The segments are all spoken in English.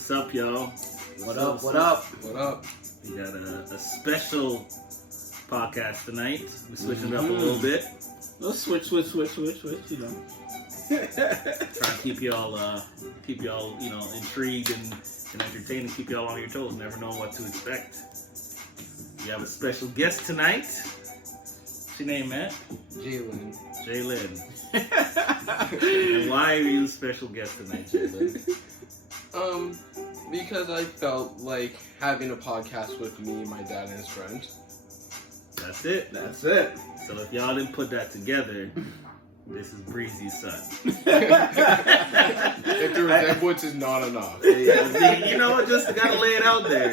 What's up, y'all? What up? We got a special podcast tonight. We're switching it up a little bit. Let's switch, you know. Trying to keep y'all, intrigued and entertained, keep y'all on your toes, never know what to expect. We have a special guest tonight. What's your name, Matt? Jaelyn. And why are you a special guest tonight, Jaelyn? Because I felt like having a podcast with me, my dad, and his friend. That's it. So if y'all didn't put that together, this is Breezy's son. If the resemblance is not enough. Yeah, just gotta lay it out there,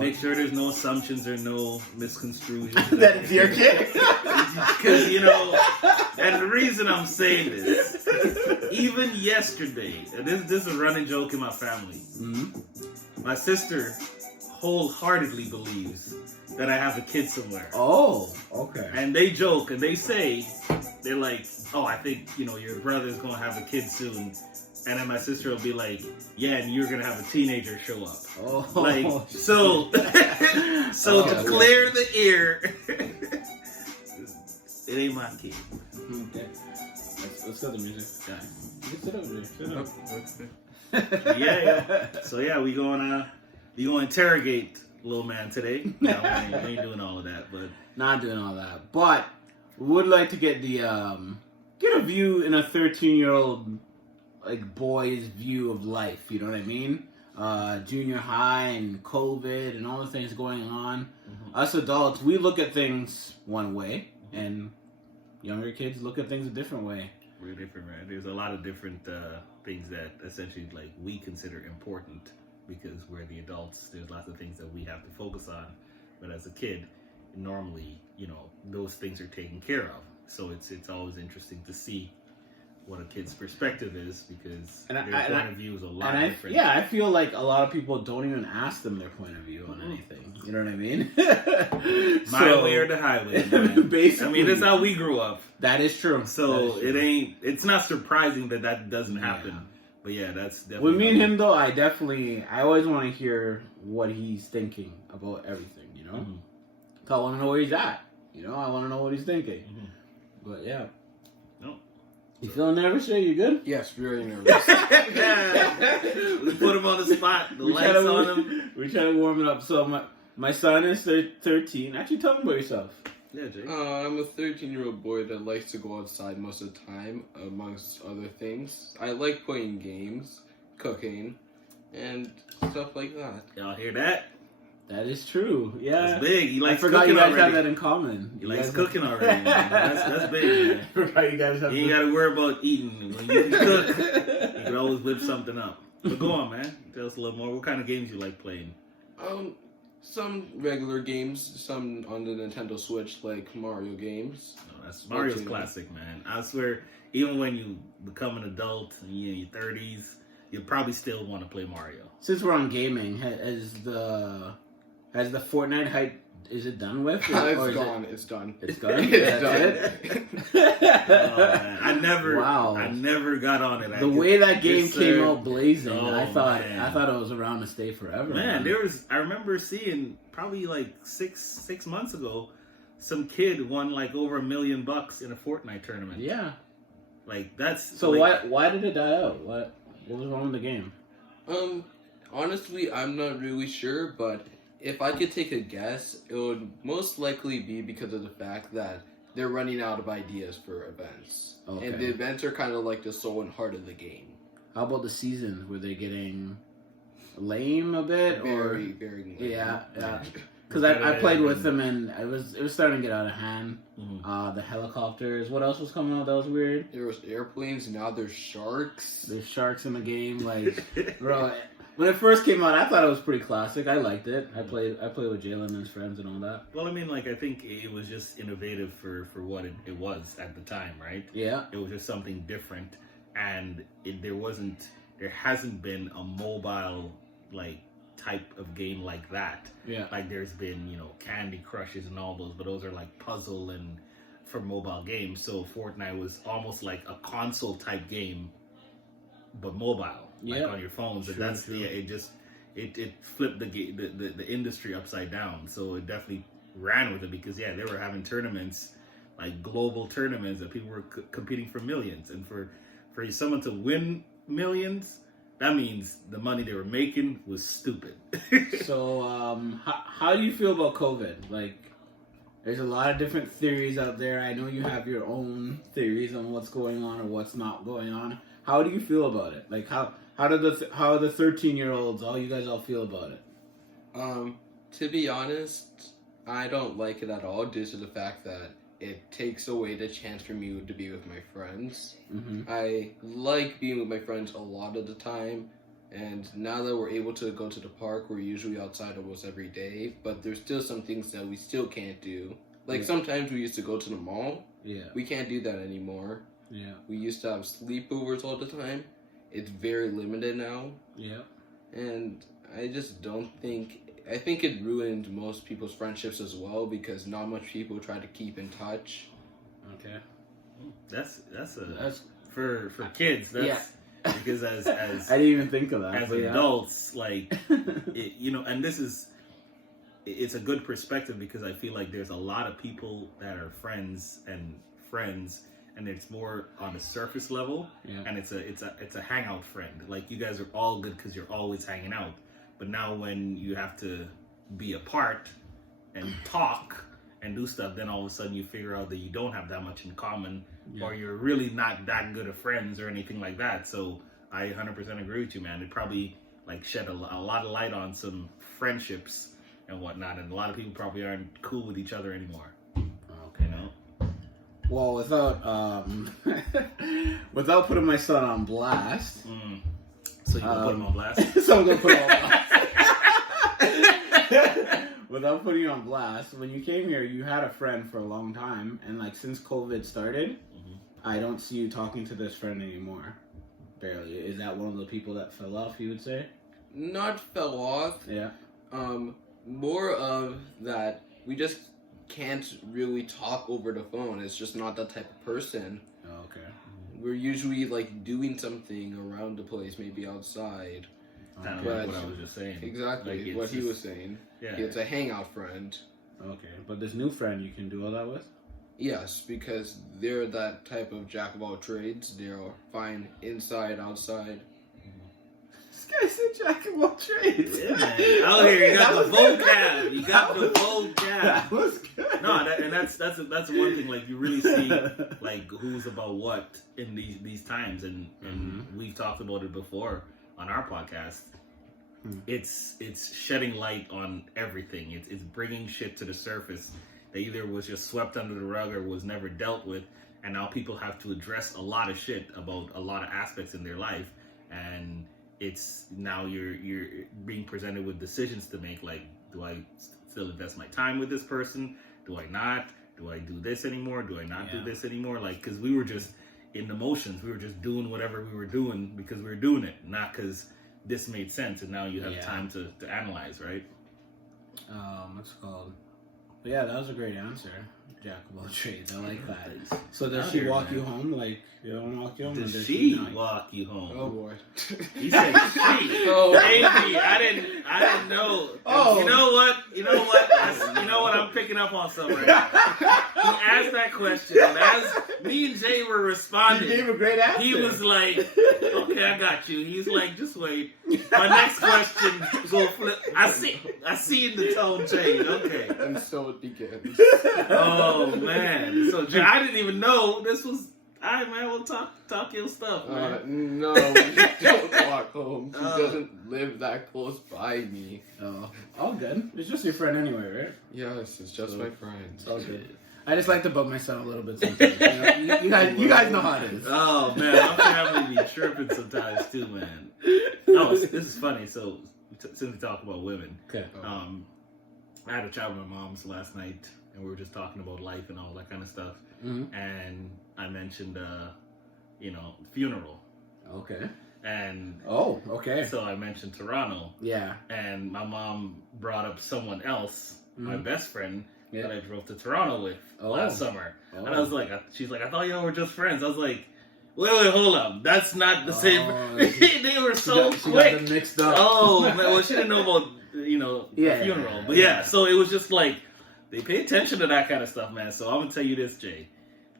Make sure there's no assumptions or no misconstrusions. That is your kid? Because, and the reason I'm saying this, even yesterday, and this is a running joke in my family, my sister wholeheartedly believes that I have a kid somewhere. Oh, okay. And they joke and they say, they're like, oh, I think, your brother's going to have a kid soon. And then my sister will be like, yeah, and you're going to have a teenager show up. Oh. So to clear the air, it ain't my kid. Okay. Let's set the music. Yeah. You can sit over there. Yeah. So yeah, we gonna interrogate little man today. No, we ain't doing all of that, but Not doing all that. But we would like to get the get a view in a 13-year-old boy's view of life, you know what I mean? Junior high and COVID and all the things going on. Us adults, we look at things one way, and younger kids look at things a different way. we're different, right? There's a lot of different things that essentially we consider important because we're the adults. There's lots of things that we have to focus on, but as a kid, normally, those things are taken care of. So it's always interesting to see what a kid's perspective is because their point of view is a lot different. I feel like a lot of people don't even ask them their point of view on anything. You know what I mean? My way or the highway. Basically, that's how we grew up. That is true. So it's not surprising that doesn't happen. Yeah. But yeah, that's definitely. With me and him though, I always want to hear what he's thinking about everything. So I want to know where he's at. I want to know what he's thinking. But yeah. You feeling nervous, Jay? You good? Yes, very nervous. We put him on the spot. The lights on him. We try to warm it up. So my son is 13. Actually, tell me about yourself. Yeah, Jay. I'm a 13-year-old boy that likes to go outside most of the time, amongst other things. I like playing games, cooking, and stuff like that. Y'all hear that? That is true. Yeah. That's big. He likes I forgot cooking you guys already. have that in common. He likes cooking already, man. That's big, man. I forgot you guys have You ain't got to worry about eating. When you cook, you can always whip something up. But go on, man. Tell us a little more. What kind of games you like playing? Some regular games, some on the Nintendo Switch, like Mario games. Mario's classic, man. I swear, even when you become an adult and you're in your 30s, you'll probably still want to play Mario. Since we're on gaming, has the Fortnite hype, is it done with? It's gone. It's done. It's gone? I never got on it. The way that game came out blazing, I thought it was around to stay forever. Man, I remember seeing probably like six months ago, some kid won over $1 million in a Fortnite tournament. Yeah. That's so. Why did it die out? What was wrong with the game? Honestly, I'm not really sure, but if I could take a guess, it would most likely be because of the fact that they're running out of ideas for events. Okay. And the events are kind of like the soul and heart of the game. How about the seasons? Were they getting lame a bit? Very, very lame. Yeah. Because I played with them and it was starting to get out of hand. The helicopters. What else was coming out that was weird? There was airplanes. Now there's sharks. There's sharks in the game. Bro, when it first came out, I thought it was pretty classic. I liked it. I played with Jaelyn and his friends and all that. Well, I mean, I think it was just innovative for what it was at the time, right? Yeah. It was just something different, and there hasn't been a mobile type of game like that. Yeah. There's been Candy Crushes and all those, but those are puzzle and for mobile games. So Fortnite was almost like a console type game but mobile, like on your phones. True, And that's true. it flipped the industry upside down. So it definitely ran with it because they were having tournaments, like global tournaments, that people were competing for millions, and for someone to win millions, that means the money they were making was stupid. So, how do you feel about COVID? Like, there's a lot of different theories out there. I know you have your own theories on what's going on or what's not going on. How do you feel about it? Like, how are the 13-year-olds, you guys all feel about it? To be honest, I don't like it at all due to the fact that it takes away the chance for me to be with my friends. Mm-hmm. I like being with my friends a lot of the time, and now that we're able to go to the park, we're usually outside almost every day, but there's still some things that we still can't do. Like, sometimes we used to go to the mall. Yeah. We can't do that anymore. Yeah. We used to have sleepovers all the time. It's very limited now. Yeah. And I just don't think... I think it ruined most people's friendships as well because not much people try to keep in touch. Okay. That's for kids. That's because as I didn't even think of that. As adults, like and it's a good perspective because I feel like there's a lot of people that are friends, and it's more on a surface level, and it's a hangout friend. Like, you guys are all good because you're always hanging out. But now when you have to be apart and talk and do stuff, then all of a sudden you figure out that you don't have that much in common, or you're really not that good of friends or anything like that. So I 100% agree with you, man. It probably shed a lot of light on some friendships and whatnot, and a lot of people probably aren't cool with each other anymore. Okay. Well, without putting my son on blast. So you gonna put him on blast? So I'm gonna put him on blast. Without putting you on blast, when you came here, you had a friend for a long time, and since COVID started, I don't see you talking to this friend anymore. Barely. Is that one of the people that fell off, you would say? Not fell off. Yeah. More of that we just can't really talk over the phone. It's just not that type of person. Oh, okay. We're usually doing something around the place, maybe outside. Kind of like what I was just saying. Exactly what he was saying. Yeah. It's a hangout friend. Okay, but this new friend you can do all that with? Yes, because they're that type of jack of all trades. They're fine inside, outside. This guy said jack of all trades. Yeah, man. Out here, you got the vocab. You got the vocab. That was good. No, that's one thing. You really see who's about what in these times, and we've talked about it before on our podcast. It's shedding light on everything. It's bringing shit to the surface that either was just swept under the rug or was never dealt with, and now people have to address a lot of shit about a lot of aspects in their life, and it's now you're being presented with decisions to make. Like, do I still invest my time with this person? Do I not? Do I do this anymore? Do I not do this anymore? Because we were just in the motions. We were just doing whatever we were doing because we were doing it, not because this made sense. And now you have time to analyze, right? What's it called? But yeah, that was a great answer. Jack of all trades. I like that. So does Out she here, walk man. you home? You don't walk you home? Does or does she not? walk you home? Oh boy. He said she. Oh. Maybe. I didn't know. Oh. You know what? I'm picking up on something right now. He asked that question, and as me and Jay were responding, He gave a great answer. he was like, okay, I got you. He's like, just wait. My next question will flip. I see in the tone change. Okay. And so it begins. Oh, man. So, Jay, I didn't even know this was... All right, man, we'll talk your stuff, man. No, we don't walk home. She doesn't live that close by me. Oh, all good. It's just your friend anyway, right? Yes, it's just my friend. It's all good. I just like to bug my son a little bit sometimes. You guys know how it is. Oh, man, my family be tripping sometimes, too, man. Oh, this is funny. So, since we talk about women, Okay. I had a chat with my mom's last night, and we were just talking about life and all that kind of stuff. Mm-hmm. And I mentioned, funeral. Okay. And okay. so I mentioned Toronto. Yeah. And my mom brought up someone else, my Mhm. best friend, Yeah. that I drove to Toronto with last summer. Oh. And I was like, she's like, I thought y'all were just friends. I was like, Wait, hold up. That's not the same. They were so she quick. got them mixed up. Oh, man. Well, she didn't know about, the funeral. But yeah, so it was just like, they pay attention to that kind of stuff, man. So I'm going to tell you this, Jay.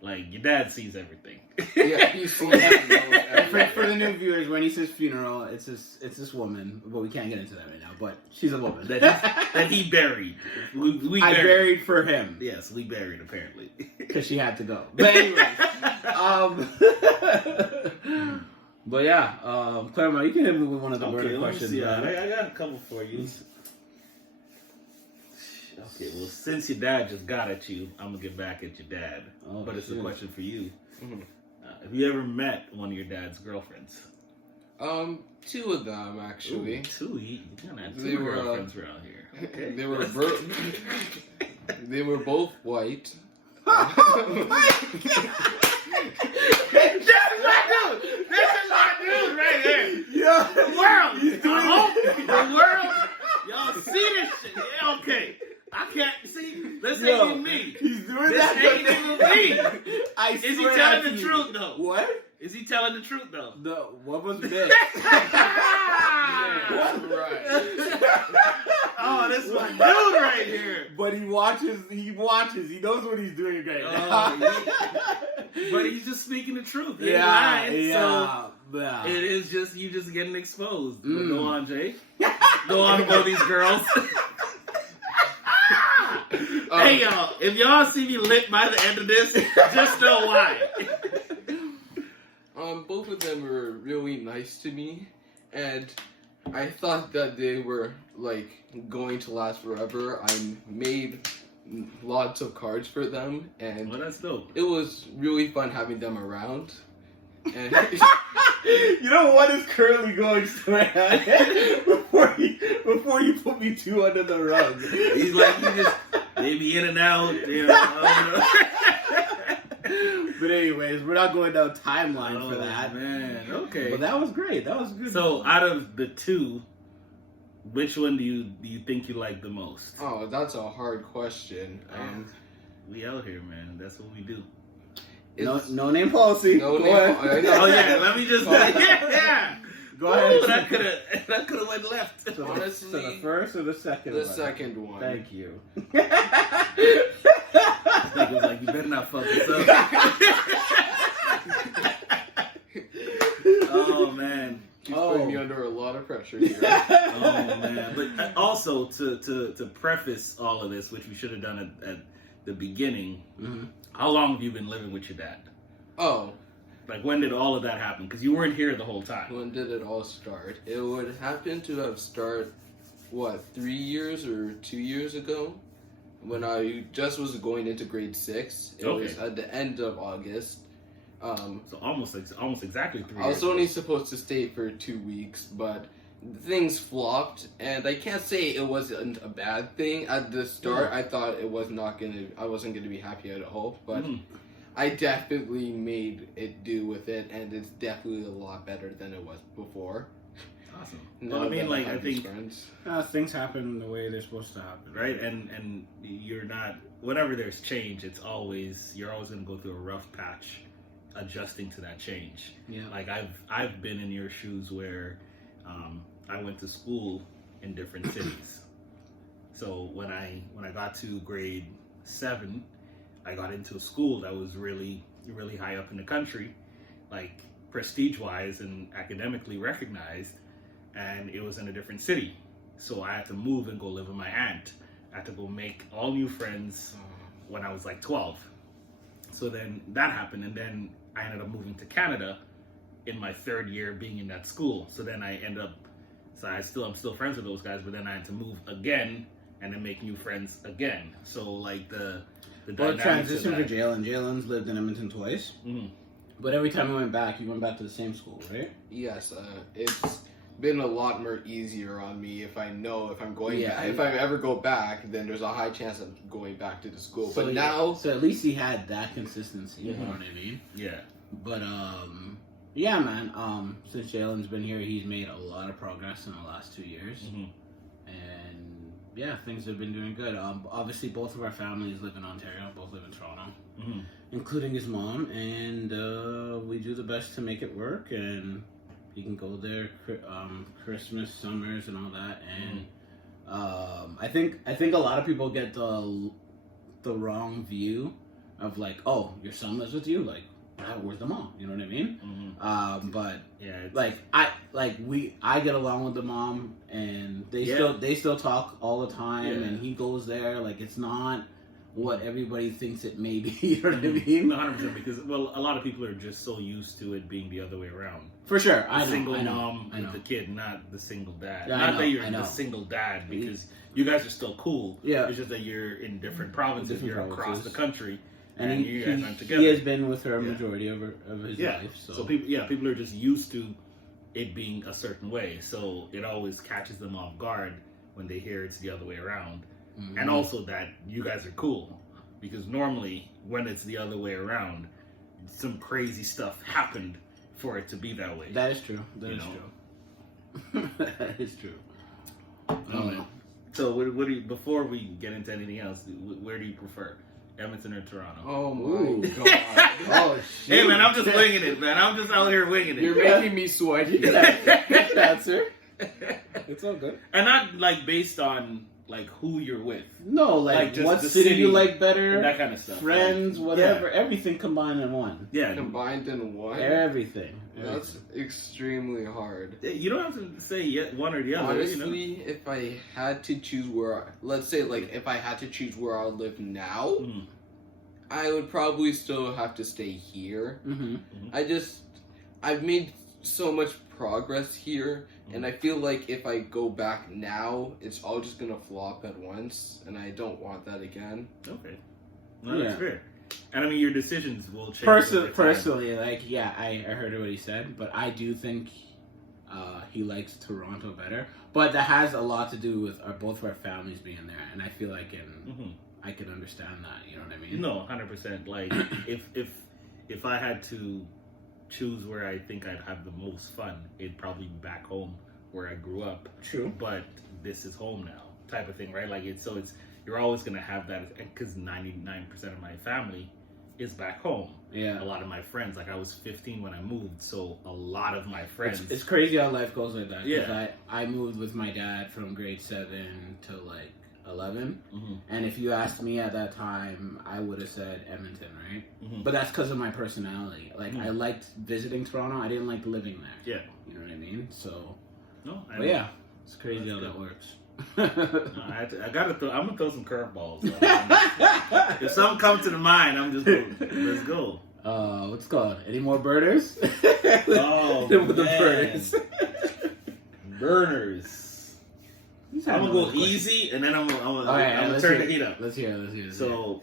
Like, your dad sees everything. Yeah, he's seen that. For the new viewers, when he says funeral, it's this woman. Well, we can't get into that right now, but she's a woman. that he buried. I buried for him. Yes, we buried, apparently. Because she had to go. But anyway. But yeah, Claremont, you can hit me with one of the burning questions. See, I got a couple for you. Okay, well, since your dad just got at you, I'm going to get back at your dad. Oh, but it's a question for you. Mm-hmm. Have you ever met one of your dad's girlfriends? 2 of them, actually. Ooh, 2? You kind of have 2 They were, girlfriends around here. Okay. They were both white. Oh my God. That's my dude! This is my dude right here! Yeah. The world! The world! Y'all see this shit? Yeah, okay. I can't see. This ain't even me. He's doing This that. ain't even me. I Is he swear telling to the you. truth though? What? Is he telling the truth though? What was this? Right. Oh, this is my dude right here. But he watches. He knows what he's doing right now. But he's just speaking the truth. He ain't Yeah, lying, yeah. So it is just you just getting exposed. But Mm. go on, Jay. Go on about these girls. Hey y'all, if y'all see me lit by the end of this, just know why. Both of them were really nice to me, and I thought that they were like going to last forever. I made lots of cards for them, and Well, that's dope. it was really fun having them around. And You know what is currently going through my head before you put me 2 under the rug. He's like, they be in and out, you know. I don't know. But anyways, we're not going down timeline for Oh, that. man. Okay. But that was great. That was good. So, out of the 2, which one do you think you like the most? oh, that's a hard question. We out here, man. That's what we do. No name policy. No Go name ahead. policy. Oh yeah, let me just yeah. Go ahead. Ooh, that could have went left. So Honestly, the first or the second the one? second one. Thank you. Nigga was like, you better not fuck this up. Oh man. She's putting me under a lot of pressure here. Oh man. But also to preface all of this, which we should have done at the beginning. Mm-hmm. How long have you been living with your dad? Oh, Like when did all of that happen? Because you weren't here the whole time. when did it all start? It would happen to have started, 3 years or 2 years ago? When I just was going into grade 6. It was at the end of August. So almost exactly 3 years. I was only supposed to stay for 2 weeks, but things flopped, and I can't say it wasn't a bad thing. At the start, I thought I wasn't gonna be happy at all, but I definitely made it do with it, and it's definitely a lot better than it was before. Awesome. Now Well, I mean, that like, have I these think, friends. Things happen the way they're supposed to happen. right? And you're not, whenever there's change, you're always going to go through a rough patch adjusting to that change. Yeah. Like, I've been in your shoes where I went to school in different cities. So when I got to grade 7, I got into a school that was really, really high up in the country, like prestige-wise and academically recognized, and it was in a different city. So I had to move and go live with my aunt. I had to go make all new friends when I was like 12. So then that happened, and then I ended up moving to Canada in my 3rd year being in that school. So then I'm still friends with those guys, but then I had to move again and then make new friends again. So like the transition for Jaelyn. Jaelyn's lived in Edmonton twice. Mm-hmm. But every time you went back to the same school, right? Yes, it's been a lot more easier on me if I know if I'm going Yeah, back. If I ever go back, then there's a high chance of going back to the school. So But now, so at least he had that consistency. You know what I mean? Yeah. But yeah, man. Since Jalen's been here, he's made a lot of progress in the last 2 years, Mm-hmm. and yeah, things have been doing good. Obviously, both of our families live in Ontario. Both live in Toronto, including his mom, and we do the best to make it work. And he can go there Christmas, summers, and all that. And I think a lot of people get the wrong view of like, oh, your son lives with you, like, where's the mom? You know what I mean? But yeah, I get along with the mom, and they still talk all the time, and he goes there. Like, it's not what everybody thinks it may be. You know what I mean? 100%, because a lot of people are just so used to it being the other way around. For sure, the single mom with the kid, not the single dad. Yeah, not that you're the single dad, because you guys are still cool. Yeah, it's just that you're in different provinces. You're across the country. And you guys aren't together. He has been with her a majority of his life. So people are just used to it being a certain way. So it always catches them off guard when they hear it's the other way around. And also that you guys are cool. Because normally, when it's the other way around, some crazy stuff happened for it to be that way. That is true. That is true. So what do you, before we get into anything else, where do you prefer? Edmonton or Toronto? Oh my god. Oh shit. Hey man, I'm just winging it, man. I'm just out here winging it. You're making me sweaty. Good answer. It's all good. And not like based on like who you're with. No, like what city you like better, that kind of stuff. Friends, whatever, everything combined in one. Yeah. Combined in one? Everything. That's extremely hard. You don't have to say one or the other. Honestly, if I had to choose let's say like if I had to choose where I live now, I would probably still have to stay here. I've made so much progress here, and I feel like if I go back now, it's all just gonna flop at once, and I don't want that again. Okay. No, that's fair. And I mean, your decisions will change. Personally, like, I heard what he said, but I do think he likes Toronto better. But that has a lot to do with both of our families being there, and I feel like I can understand that. You know what I mean? No, 100%. Like, if I had to choose where I think I'd have the most fun, it'd probably be back home where I grew up. True. But this is home now, type of thing, right? Like you're always gonna have that because 99% of my family is back home. Yeah. A lot of my friends, like I was 15 when I moved, so a lot of my friends. It's crazy how life goes like that. Yeah. I moved with my dad from grade 7 to like 11, and if you asked me at that time, I would have said Edmonton, right? But that's because of my personality. Like I liked visiting Toronto. I didn't like living there. Yeah. You know what I mean? So. No. It's crazy how that works. I'm gonna throw some curveballs. If something comes to the mind, I'm just going, let's go. What's it called? Any more burners? Oh, with the burners. Burners. I'm gonna go easy, and then I'm gonna turn the heat up. Let's hear it. So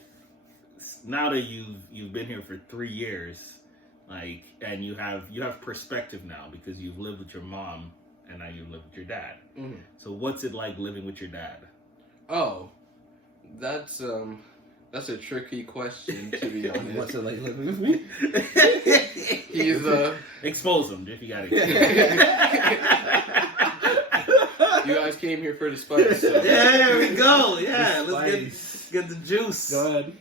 now that you've been here for 3 years, like, and you have perspective now because you've lived with your mom and now you live with your dad. So what's it like living with your dad? Oh, that's a tricky question, to be honest. What's it like living with me? He's expose him if you got it. You guys came here for the spice. So. Yeah, there we go. Yeah, let's get the juice. Go ahead.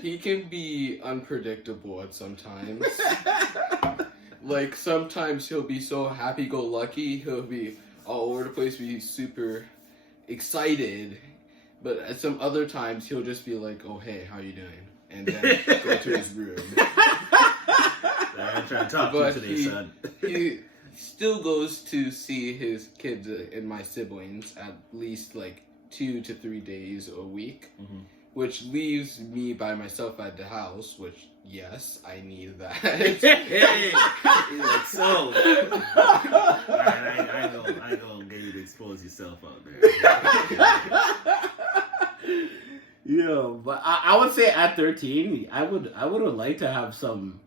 He can be unpredictable at some times. Like, sometimes he'll be so happy-go-lucky, he'll be all over the place, be super excited. But at some other times, he'll just be like, oh, hey, how you doing? And then go to his room. I'm trying to talk to you today, son. He still goes to see his kids and my siblings at least, like, 2 to 3 days a week. Which leaves me by myself at the house, which, yes, I need that. Hey, like, so. I don't get you to expose yourself out there. But I would say at 13, I would have liked to have some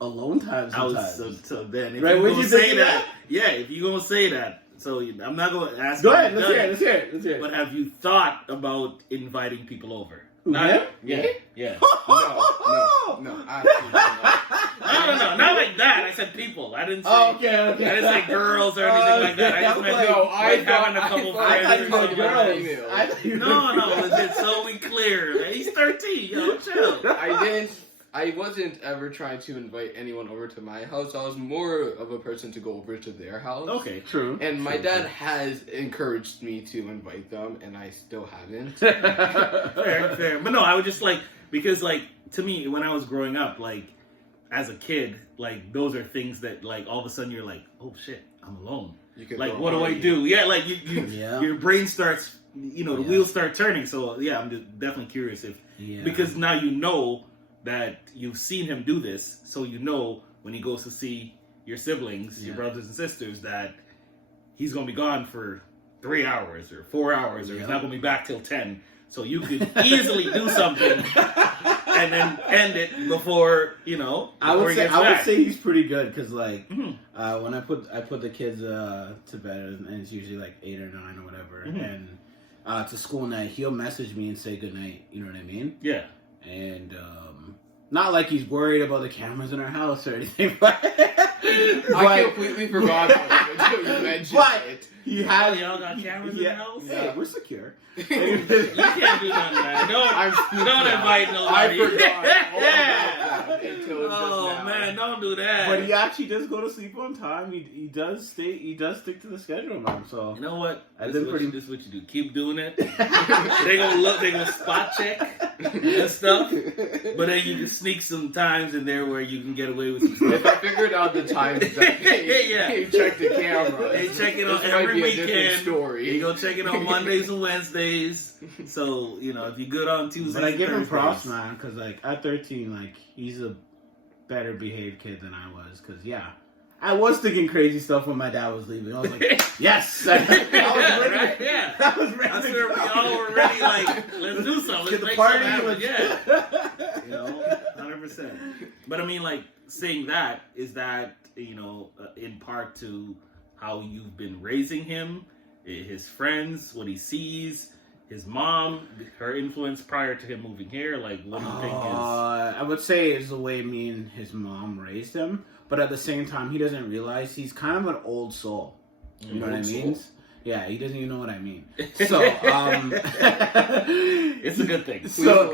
alone time sometimes. So then, if right, you're going to say that, if you're going to say that, so I'm not going to ask. Go ahead, let's hear it. But have you thought about inviting people over? Not, him? Yeah, yeah. No, absolutely not. No, not like that. I said people. I didn't say. Oh, okay. I didn't say girls or anything like that. I just meant having a couple I thought friends you or said something. girls. I thought you No, it's so we clear. Man. He's 13. Yo, chill. I wasn't ever trying to invite anyone over to my house. I was more of a person to go over to their house. Okay, True. And my dad has encouraged me to invite them, and I still haven't. fair. But no, I would just like, because like, to me, when I was growing up, like, as a kid, like, those are things that, like, all of a sudden you're like, oh shit, I'm alone. Like, what do I do? Yeah, like, your brain starts, the wheels start turning. So, yeah, I'm just definitely curious because now you know that you've seen him do this, so you know when he goes to see your siblings, your brothers and sisters, that he's going to be gone for 3 hours or 4 hours, or he's not going to be back till 10. So you could easily do something and then end it before, I would say he's pretty good because, like, Mm-hmm. when I put the kids to bed, and it's usually like 8 or 9 or whatever, and to school night, he'll message me and say good night. You know what I mean? Yeah. And not like he's worried about the cameras in our house or anything, but I completely forgot about it until you mentioned it. He has. Y'all got cameras in the house? Yeah, we're secure. You can't do none of that. Don't invite nobody. I forgot all about that until just now. Man, don't do that. But he actually does go to sleep on time. He does stick to the schedule, man. So you know what? This is what you do. Keep doing it. They gonna spot check and stuff. But then you can sneak some times in there where you can get away with some stuff. If I figured out the times that they check the camera, they check it on this every might be a weekend. different story. You go check it on Mondays and Wednesdays. So if you're good on Tuesdays, but I give him Thursdays, props, man, because like at 13, like he's a better behaved kid than I was. Because I was thinking crazy stuff when my dad was leaving. I was like, yes, I was ready. Right? Yeah, I was ready. that's where we all were ready. Like, let's do something. Get Let's the make party. something happen. Yeah, 100%. But I mean, like, saying that is that in part to how you've been raising him, his friends, what he sees, his mom, her influence prior to him moving here. Like, what do you think is? I would say it's the way me and his mom raised him, but at the same time, he doesn't realize he's kind of an old soul. You know what I mean? Yeah, he doesn't even know what I mean. So, it's a good thing. So,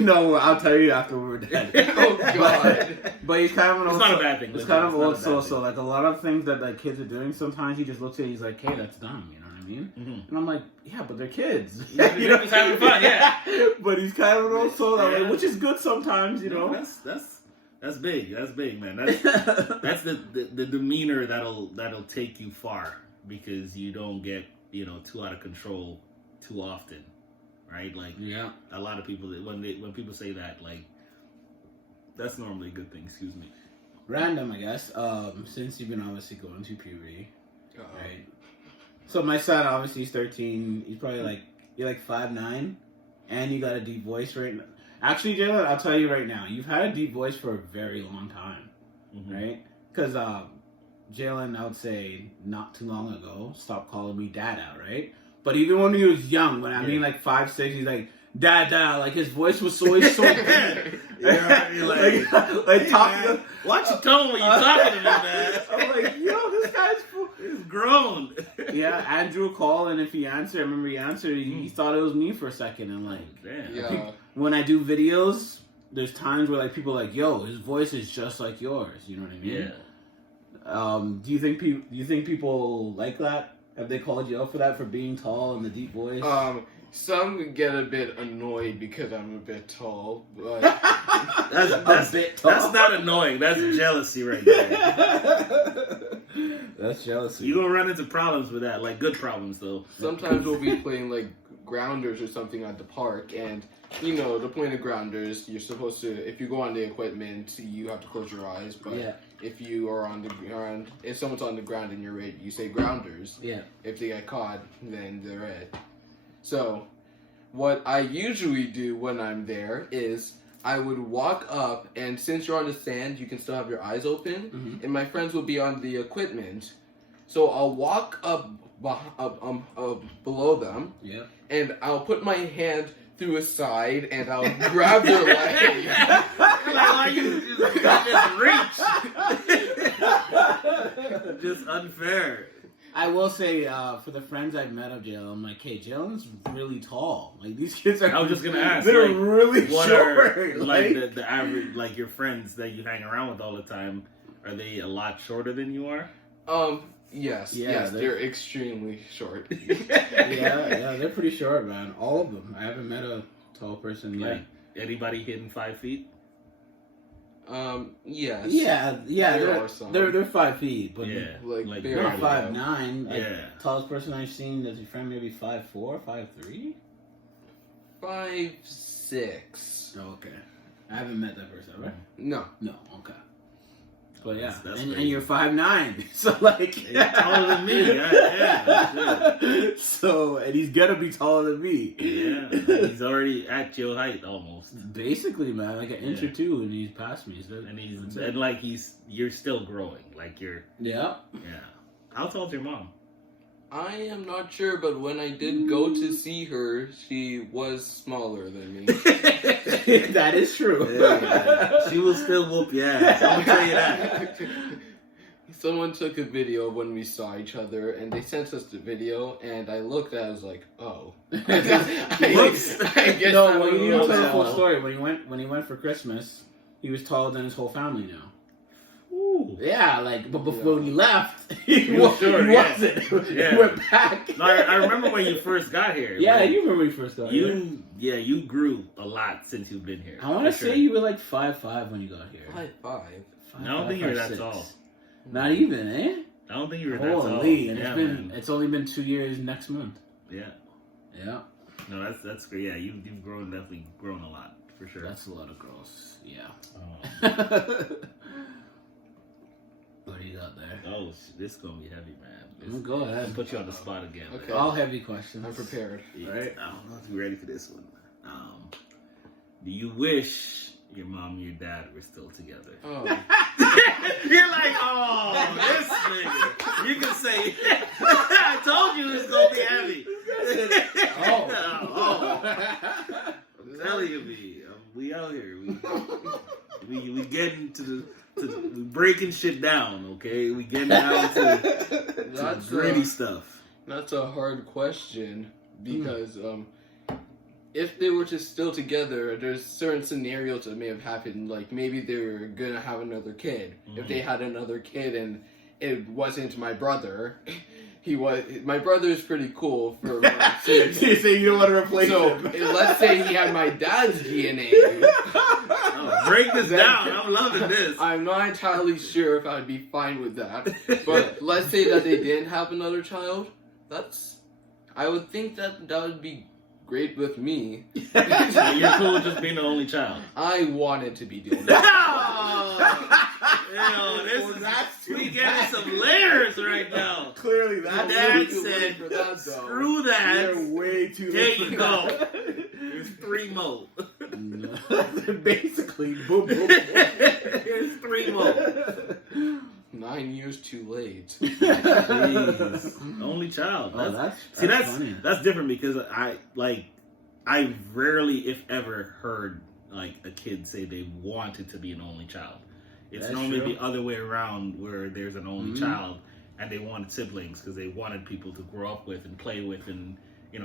no, I'll tell you after we're done. Oh God! But he's kind of an old. It's not a bad thing. It's kind of old soul. So, like a lot of things that like kids are doing, sometimes he just looks at it, he's like, "Hey, that's dumb." You know what I mean? Mm-hmm. And I'm like, "Yeah, but they're kids." You're just having fun, yeah. But he's kind of an old soul that way, which is good sometimes, That's big. That's big, man. That's the demeanor that'll take you far, because you don't get too out of control too often, right? Like a lot of people when people say that, like, that's normally a good thing. Excuse me. Random, I guess. Since you've been obviously going through puberty, right? So my son, obviously, he's 13. He's probably you're like 5'9", and you got a deep voice right now. Actually, Jaelyn, I'll tell you right now, you've had a deep voice for a very long time, right? Because Jaelyn, I would say, not too long ago, stopped calling me Dada, right? But even when he was young, when I mean like 5, 6, he's like, Dada, like his voice was so deep. like talking. Watch your tone when you're talking to me, man. I'm like, yo, this guy's he's grown. Yeah, Andrew would call, and if he answered, I remember he answered, he thought it was me for a second, and like, damn. When I do videos, there's times where like people are like, yo, his voice is just like yours. You know what I mean? Yeah. Do you think people like that? Have they called you out for that, for being tall and the deep voice? Some get a bit annoyed because I'm a bit tall, but that's not annoying. That's jealousy right there. That's jealousy. You're gonna run into problems with that, like good problems though. Sometimes we'll be playing like grounders or something at the park, and the point of grounders, you're supposed to, if you go on the equipment, you have to close your eyes, but if you are on the ground, if someone's on the ground and you're right, you say grounders. Yeah. If they get caught, then they're it. So, what I usually do when I'm there is I would walk up, and since you're on the sand, you can still have your eyes open, and my friends will be on the equipment. So I'll walk up below them, and I'll put my hand through a side and I'll grab their leg. Like, why you just reach? Just unfair. I will say, for the friends I've met of Jaelyn, I'm like, hey, Jalen's really tall. Like, these kids are... I was just gonna ask. They're like, really what short. are, like, the average, like, your friends that you hang around with all the time, are they a lot shorter than you are? Yes, Yeah, yes, they're extremely short. yeah, they're pretty short, man. All of them. I haven't met a tall person yet. Like, anybody hitting 5 feet? Yes. Yeah, There are some. they're 5 feet, but Yeah, like they're barely. 5'9". Like, Yeah. tallest person I've seen is your friend maybe 5'4", 5'3". 5'6". Oh, okay. I haven't met that person, right? No. No, okay. But yeah, That's and crazy. you're 5'9", so like You're taller than me. Yeah. So, and he's gonna be taller than me. Yeah, he's already at your height almost, Basically, man, like an inch or two, and he's past me. So and like you're still growing. Like you're, yeah. How tall's your mom? I am not sure, but when I did go to see her, she was smaller than me. That is true. Yeah, she will still whoop your ass. I'm gonna tell you that. Someone took a video of when we saw each other, and they sent us the video, and I looked at it, I was like, oh. Whoops. I guess No, I'm well, a you need to little tell the full tall. story. When he went for Christmas, he was taller than his whole family now. Ooh. Yeah, like, but before he left, he was short, yeah. wasn't. Yeah. He went back. No, I remember when you first got here. Yeah, like, you remember when you first got here. You grew a lot since you've been here. I want to for say sure. you were like 5'5" when you got here. 5'5". I don't think you were that tall. Not even, eh? I don't think you were that tall. Holy, and Yeah, it's only been 2 years next month. Yeah. Yeah, No, that's great. Yeah, you've definitely grown a lot for sure. that's a lot of girls. Yeah. What do you got there? Oh, this is gonna be heavy, man. Go ahead. I'll put you on the spot again. Okay. man. All heavy questions. I'm prepared. Yeah, Right. I don't know if you're ready for this one. Do you wish your mom and your dad were still together? Oh. You're like, oh, this nigga. You can say, I told you it's gonna be heavy. I'm telling you, we out here. We getting to we breaking shit down, okay? We getting down to That's gritty stuff. That's a hard question because if they were just still together, there's certain scenarios that may have happened. Like maybe they were gonna have another kid. If they had another kid and it wasn't my brother, my brother is pretty cool for. You say you don't want to replace him. Let's say he had my dad's DNA. Break this down. I'm loving this. I'm not entirely sure if I'd be fine with that. But let's say that they didn't have another child. I would think that would be great with me. So you're cool with just being the only child. I wanted to be the only child. We getting some layers right now. Clearly, My that's dad too late said, for that, though. screw that. You're way too There late you for go. that. There's 3 more. Basically, boom, boom, boom. There's 3 more. 9 years too late. Jeez. Only child. Oh, that's funny. That's different because I rarely, if ever, heard like a kid say they wanted to be an only child. It's That's normally true. the other way around where there's an only child and they wanted siblings because they wanted people to grow up with and play with and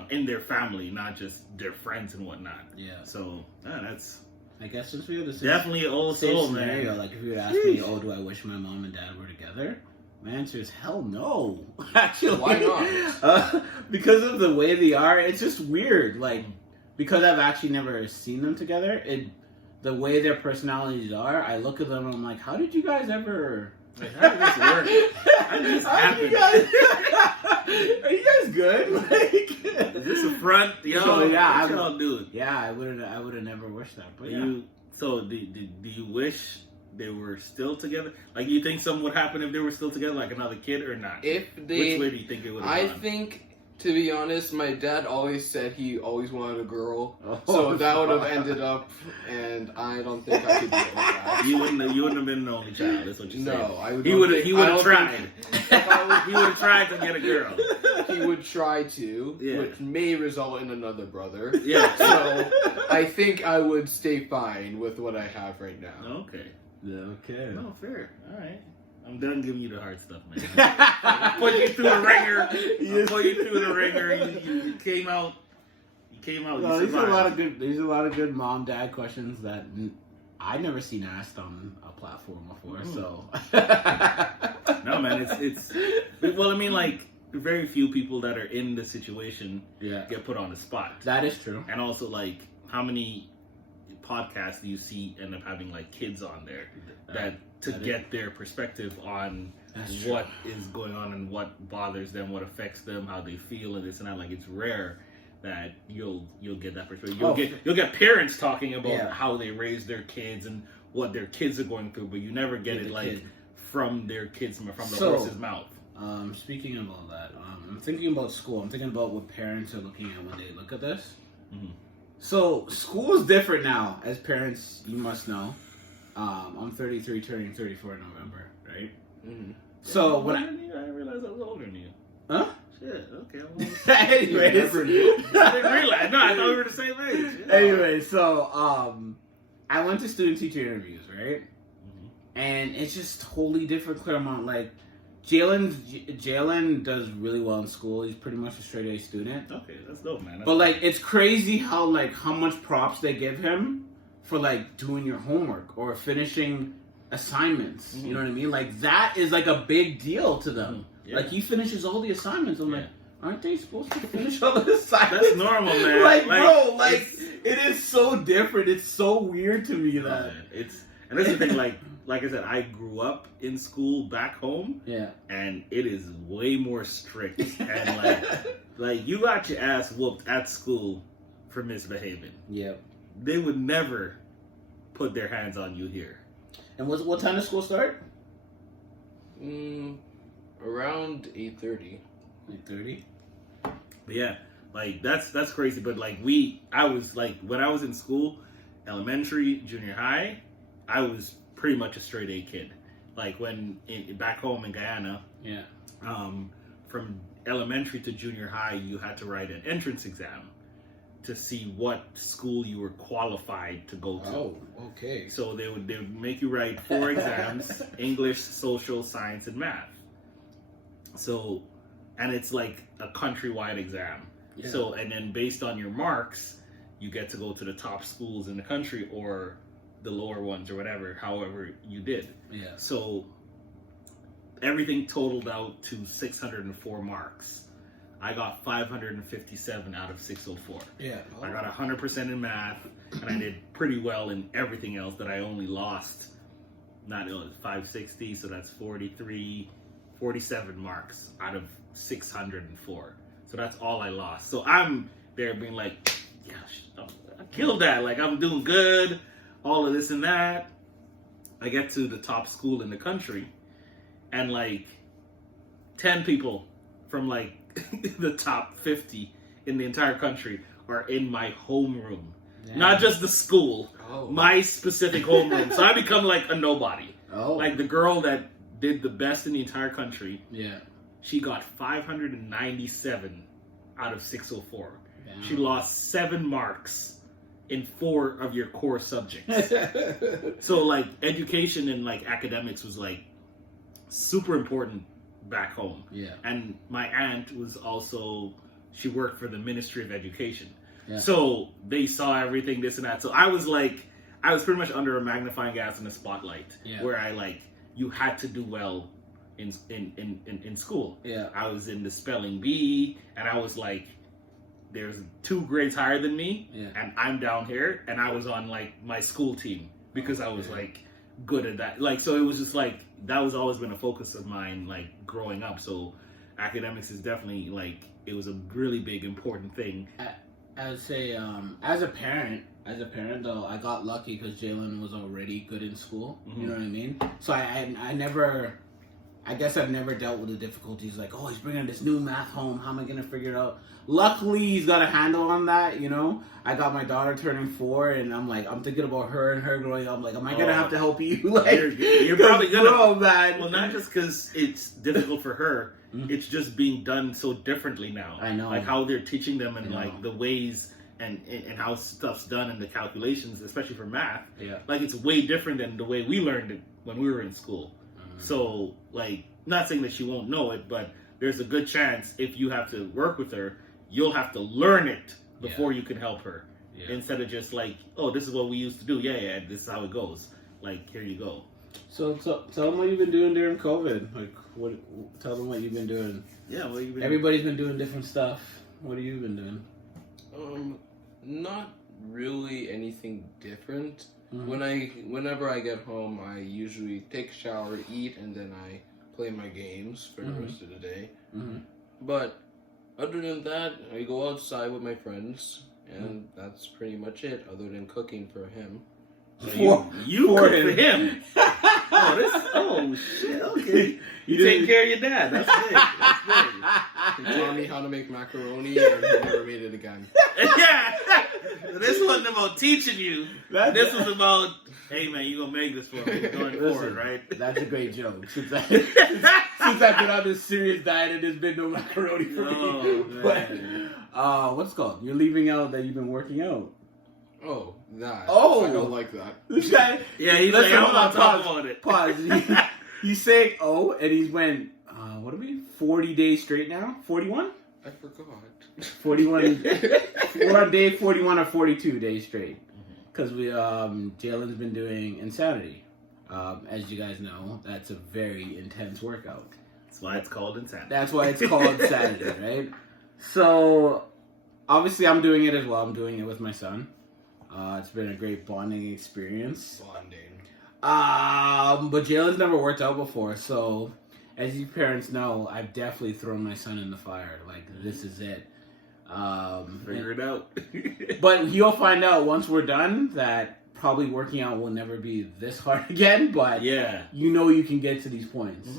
in their family, not just their friends and whatnot. Yeah. So that's I guess since we have the same, definitely an old same soul, scenario, man. like if you would ask me, oh, do I wish my mom and dad were together? My answer is hell no. Actually, Why not? Because of the way they are, it's just weird. Like because I've actually never seen them together, the way their personalities are, I look at them and I'm like, how did you guys ever? Like, how did this work? How did this happen? Are you guys good? Like, Is this a front? Yo, So, yeah, what y'all doing? yeah, I would have never wished that. But yeah. Do you wish they were still together? Like, you think something would happen if they were still together, like another kid or not? If Which they, way do you think it would have I gone? think To be honest, my dad always said he always wanted a girl, Oh, so that would have ended up, and I don't think I could deal with that. You wouldn't have been the only child. That's what you're saying. No, I would. He would have tried. If I was, He would have tried to get a girl. he would try to, Yeah. which may result in another brother. Yeah. So I think I would stay fine with what I have right now. Okay. Okay. No, fair. All right. I'm done giving you the hard stuff, man. I put you through the ringer. I put you through the ringer. You came out. You came out. No, You these are a lot of survived. good. These are a lot of good mom-dad questions that I've never seen asked on a platform before. So. No, man. It's. Well, I mean, like, very few people that are in the situation Yeah. get put on the spot. That is true. And also, like, how many podcasts do you see end up having like kids on there that to get their perspective on what is going on and what bothers them, what affects them, how they feel, and this and that. Like, it's rare that you'll get that perspective. You'll get parents talking about how they raise their kids and what their kids are going through, but you never get it like from their kids, from the horse's mouth. Speaking of all that, I'm thinking about school. I'm thinking about what parents are looking at when they look at this. Mm-hmm. So school is different now. As parents, you must know. I'm 33, turning 34 in November, right? Mm-hmm. So when I didn't realize I was older than you. Huh? Shit. Okay. Anyways, I didn't realize. No, I thought we were the same age. Yeah. Anyway, so I went to student teacher interviews, right? Mm-hmm. And it's just totally different, Claremont. Like Jaelyn does really well in school. He's pretty much a straight A student. Okay, that's dope, man. But like, it's crazy how much props they give him for like doing your homework or finishing assignments. Mm-hmm. You know what I mean? Like that is like a big deal to them. Mm-hmm. Yeah. Like he finishes all the assignments. I'm like, aren't they supposed to finish all the assignments? That's normal, man. Like bro, like it is so different. It's so weird to me that and that's the thing. Like I said, I grew up in school back home. Yeah. And it is way more strict. And like you got your ass whooped at school for misbehaving. Yeah. They would never put their hands on you here. And what time does school start? Around 8:30. 8:30. But yeah, like that's crazy. But like I was like when I was in school, elementary, junior high, I was pretty much a straight A kid. Like back home in Guyana, yeah. From elementary to junior high, you had to write an entrance exam to see what school you were qualified to go to. Oh, okay. So they would make you write 4 exams: English, social, science, and math. So, and it's like a countrywide exam. Yeah. So, and then based on your marks, you get to go to the top schools in the country or the lower ones or whatever, however you did. Yeah. So everything totaled out to 604 marks. I got 557 out of 604. Yeah. Oh. I got 100% in math, and I did pretty well in everything else that I only lost. Not 560, so that's 47 marks out of 604. So that's all I lost. So I'm there being like, yeah, I killed that. Like, I'm doing good. All of this and that. I get to the top school in the country, and like 10 people from like the top 50 in the entire country are in my homeroom. Yeah. Not just the school, my specific homeroom. So I become like a nobody. Oh. Like the girl that did the best in the entire country. Yeah. She got 597 out of 604. Damn. She lost 7 marks in 4 of your core subjects. So like education and like academics was like super important back home. Yeah. And my aunt was also, she worked for the Ministry of Education. Yeah. So they saw everything, this and that. So I was pretty much under a magnifying glass in a spotlight. Yeah. Where I like, you had to do well in school. Yeah. I was in the spelling bee, and I was like, there's 2 grades higher than me, and I'm down here, and I was on like my school team because I was like good at that. Like, so it was just like, that was always been a focus of mine, like growing up. So academics is definitely like, it was a really big, important thing. I would say, as a parent though, I got lucky because Jaelyn was already good in school. Mm-hmm. You know what I mean? So I I guess I've never dealt with the difficulties. Like, oh, he's bringing this new math home. How am I gonna figure it out? Luckily, he's got a handle on that. You know, I got my daughter turning 4, and I'm thinking about her and her growing up. I'm like, am I gonna have to help you? Like, you're probably gonna. Bro, man. Well, not just because it's difficult for her. It's just being done so differently now. I know. Like how they're teaching them and like the ways and how stuff's done and the calculations, especially for math. Yeah. Like it's way different than the way we learned it when we were in school. So, like, not saying that she won't know it, but there's a good chance if you have to work with her, you'll have to learn it before you can help her. Yeah. Instead of just like, oh, this is what we used to do. Yeah, this is how it goes. Like, here you go. So tell them what you've been doing during COVID. Like, tell them what you've been doing. Yeah, what you've been Everybody's been doing different stuff. What have you been doing? Not really anything different. Whenever I get home, I usually take a shower, eat, and then I play my games for the rest of the day. But other than that, I go outside with my friends, and that's pretty much it. Other than cooking for him. So you cook for him. Oh shit! Okay, you take care of your dad. That's big. That's big. He taught me how to make macaroni, and he never made it again. Yeah, this wasn't about teaching you. This was about, hey man, you gonna make this for me going forward, right? That's a great joke. Since I've been on this serious diet, and there's been no macaroni for me. But what's it called? You're leaving out that you've been working out. Oh, that. Oh, I don't like that. This guy. Yeah, he's like, I'm not talking about it. Pause. He's saying and he's went. What are we? 40 days straight now. 41. I forgot. 41. We're on day 41 or 42 days straight. Because Jaelyn's been doing Insanity. As you guys know, that's a very intense workout. That's why it's called Insanity. That's why it's called Insanity, right? So, obviously, I'm doing it as well. I'm doing it with my son. It's been a great bonding experience. But Jaelyn's never worked out before, so as you parents know, I've definitely thrown my son in the fire. Like, this is it. Figure it out. But he'll find out once we're done that probably working out will never be this hard again, but you know you can get to these points.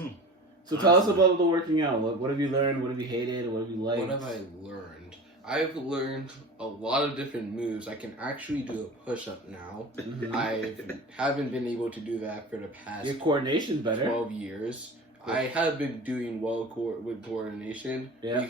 So tell us about the working out. What have you learned? What have you hated? What have you liked? What have I learned? I've learned a lot of different moves. I can actually do a push-up now. I haven't been able to do that for the past Your coordination's better. 12 years. I have been doing well with coordination. Yeah.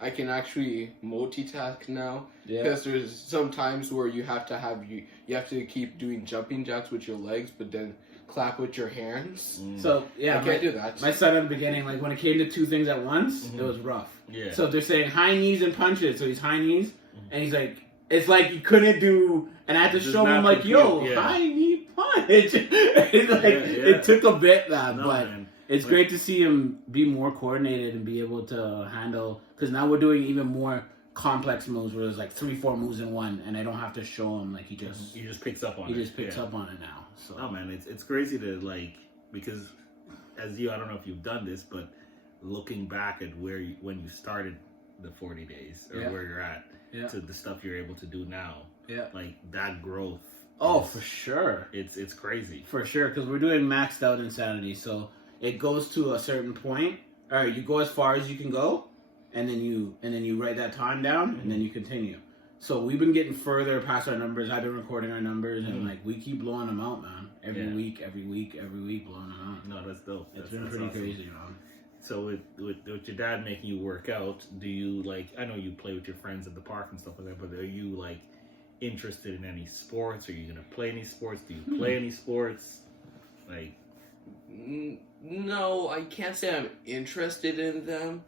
I can actually multitask now. Yeah. Because there's some times where you have to keep doing jumping jacks with your legs, but then clap with your hands. So I can't do that. My son in the beginning, like when it came to two things at once, it was rough. Yeah. So they're saying high knees and punches. So he's high knees, and he's like, it's like he couldn't do, and I had to show him like, yo, high knee punch. It's like it took a bit, but it's great to see him be more coordinated and be able to handle. Because now we're doing even more complex moves where there's like 3-4 moves in one, and I don't have to show him. Like he just picks up on it. He just picks up on it now. So. Oh man, it's crazy to like, because as you, I don't know if you've done this, but looking back at when you started the 40 days or where you're at to the stuff you're able to do now, like that growth. Oh, for sure. It's crazy. For sure, because we're doing maxed out Insanity, so it goes to a certain point. All right, you go as far as you can go, and then you write that time down, and then you continue. So we've been getting further past our numbers. I've been recording our numbers, and like we keep blowing them out, man. Every week, blowing them out. No, that's dope. It's been pretty awesome. crazy, man. So with your dad making you work out, do you like? I know you play with your friends at the park and stuff like that, but are you like interested in any sports? Are you gonna play any sports? Do you play any sports? Like, no, I can't say I'm interested in them.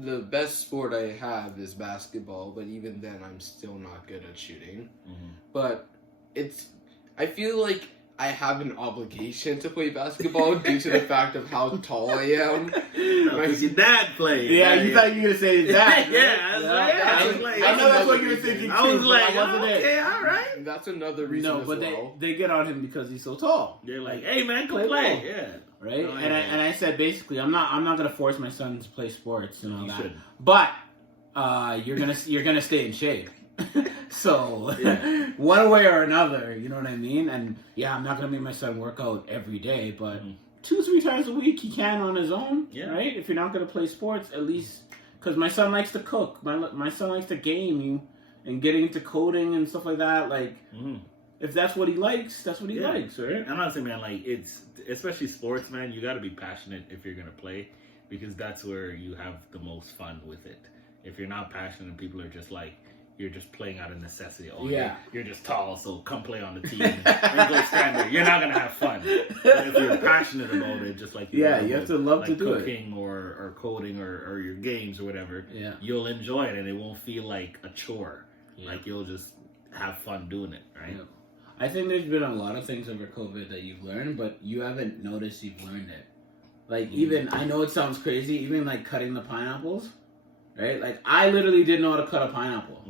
The best sport I have is basketball, but even then, I'm still not good at shooting. But I feel like I have an obligation to play basketball due to the fact of how tall I am. Because your dad played. Yeah, you thought you were gonna say his dad. I was like, I know that's what you were thinking too. I was like, okay, all right. That's another reason. No, but they get on him because he's so tall. They're like, hey man, go play. Yeah. Right? No, and I said basically I'm not gonna force my son to play sports and all that. Shouldn't. But you're gonna stay in shape. So one way or another, you know what I mean? And yeah, I'm not gonna make my son work out every day, but 2-3 times a week he can on his own, Yeah. right? If you're not going to play sports, at least, because my son likes to cook. My son likes to game and getting into coding and stuff like that. Like, if that's what he likes, that's what he likes, right? I'm not saying, man, like, it's, especially sports, man, you got to be passionate if you're going to play, because that's where you have the most fun with it. If you're not passionate and people are just like, you're just playing out of necessity. Oh, you're just tall, so come play on the team and go stand there. You're not gonna have fun. But if you're passionate about it, just like you have to love to do it. Cooking or coding or your games or whatever. Yeah, you'll enjoy it and it won't feel like a chore. Yeah. Like you'll just have fun doing it, right? Yeah. I think there's been a lot of things over COVID that you've learned, but you haven't noticed you've learned it. Like even I know it sounds crazy, even like cutting the pineapples. Right? Like, I literally didn't know how to cut a pineapple.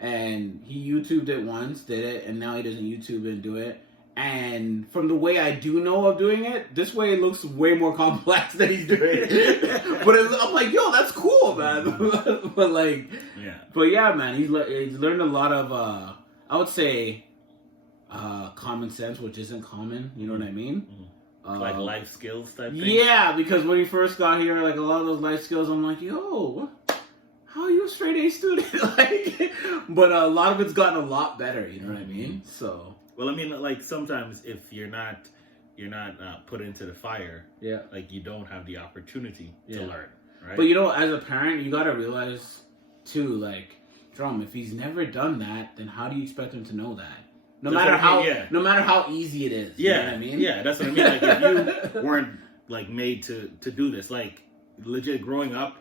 And he YouTubed it once, did it, and now he doesn't YouTube it and do it. And from the way I do know of doing it, this way it looks way more complex than he's doing it. But I'm like, yo, that's cool, man. But like, man, he's learned a lot of, I would say, common sense, which isn't common. You know what I mean? Like life skills type thing? Yeah, because when he first got here, like a lot of those life skills, I'm like, yo, how are you a straight A student? Like, but a lot of it's gotten a lot better, you know what I mean? So, well, I mean, like sometimes if you're not put into the fire, like you don't have the opportunity to learn, right? But you know, as a parent, you gotta realize too, like, Drum, if he's never done that, then how do you expect him to know that? No matter how easy it is. You know what I mean? Yeah, that's what I mean. Like if you weren't like made to do this, like legit growing up,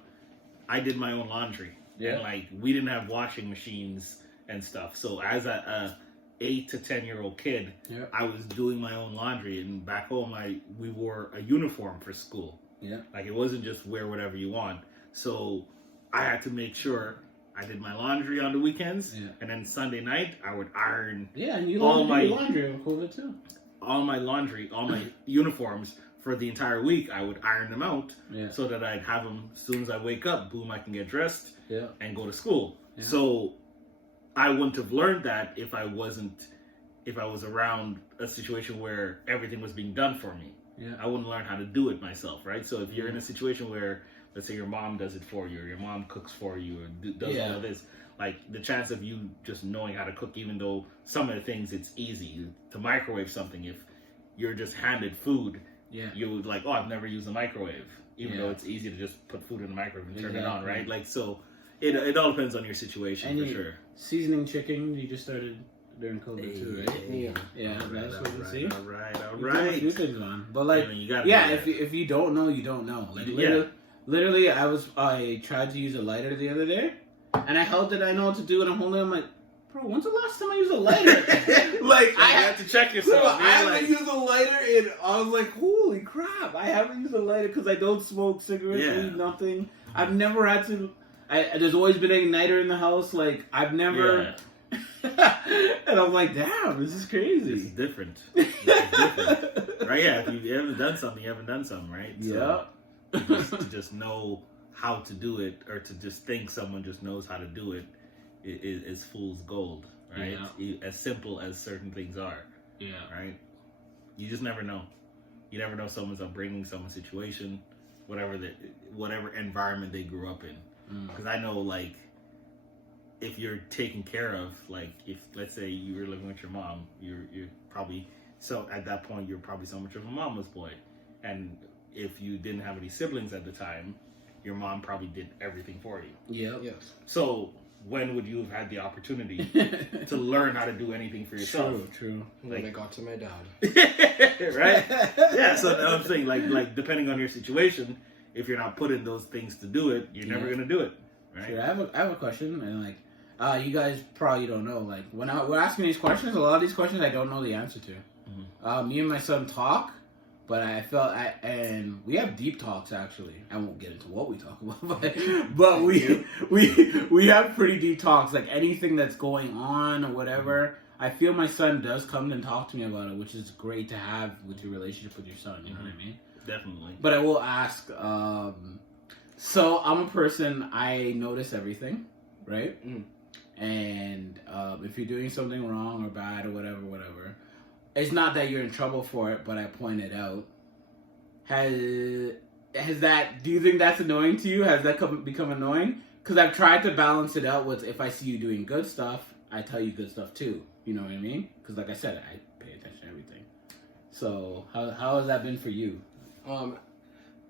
I did my own laundry. Yeah. And like we didn't have washing machines and stuff. So as a 8 to 10-year-old kid, I was doing my own laundry, and back home we wore a uniform for school. Yeah. Like it wasn't just wear whatever you want. So I had to make sure I did my laundry on the weekends, and then Sunday night I would iron. Yeah, and you all my laundry on COVID too. All my laundry, all my uniforms for the entire week, I would iron them out so that I'd have them as soon as I wake up. Boom, I can get dressed and go to school. Yeah. So I wouldn't have learned that if I was around a situation where everything was being done for me. Yeah. I wouldn't learn how to do it myself, right? So if you're in a situation where, let's say your mom does it for you, or your mom cooks for you, or does all of this, like the chance of you just knowing how to cook, even though some of the things it's easy to microwave something, if you're just handed food, you would like, oh, I've never used a microwave, even though it's easy to just put food in the microwave and turn it on, right? Like, so it all depends on your situation, and for sure. Seasoning chicken, you just started during COVID too, right? Yeah, that's what you see. All right. A few things on, but like, if you don't know, you don't know. Like, literally, I tried to use a lighter the other day, and I held it. I know what to do, and I'm holding it. I'm like, bro, when's the last time I used a lighter? Like, I have to check yourself. I haven't used a lighter, and I was like, holy crap! I haven't used a lighter because I don't smoke cigarettes, weed, nothing. I've never had to. There's always been an igniter in the house. Like, I've never. And I'm like, damn, this is crazy. It's different. Right? Yeah, if you haven't done something, you haven't done something, right? So, to just know how to do it, or to just think someone just knows how to do it, is fool's gold, right? As simple as certain things are, right? You just never know. You never know someone's upbringing, someone's situation, whatever environment they grew up in. Because I know, like, if you're taken care of, like, if let's say you were living with your mom, you're probably, so at that point you're probably so much of a mama's boy, and if you didn't have any siblings at the time, your mom probably did everything for you. Yeah. Yes. So when would you have had the opportunity to learn how to do anything for yourself? True. When I got to my dad. Right? Yeah. So I'm saying, like depending on your situation, if you're not put in those things to do it, you're never gonna do it. Right? Sure. I have a question, and like. You guys probably don't know. Like, when we're asking these questions, a lot of these questions I don't know the answer to. Mm-hmm. Me and my son talk, but and we have deep talks actually. I won't get into what we talk about, but we have pretty deep talks. Like anything that's going on or whatever. I feel my son does come and talk to me about it, which is great to have with your relationship with your son. You know what I mean? Definitely. But I will ask. So I'm a person. I notice everything, right? And if you're doing something wrong or bad or whatever, it's not that you're in trouble for it, but I point it out. has that? Do you think that's annoying to you? Has that become annoying? Because I've tried to balance it out with if I see you doing good stuff, I tell you good stuff too. You know what I mean? Because like I said, I pay attention to everything. So how has that been for you?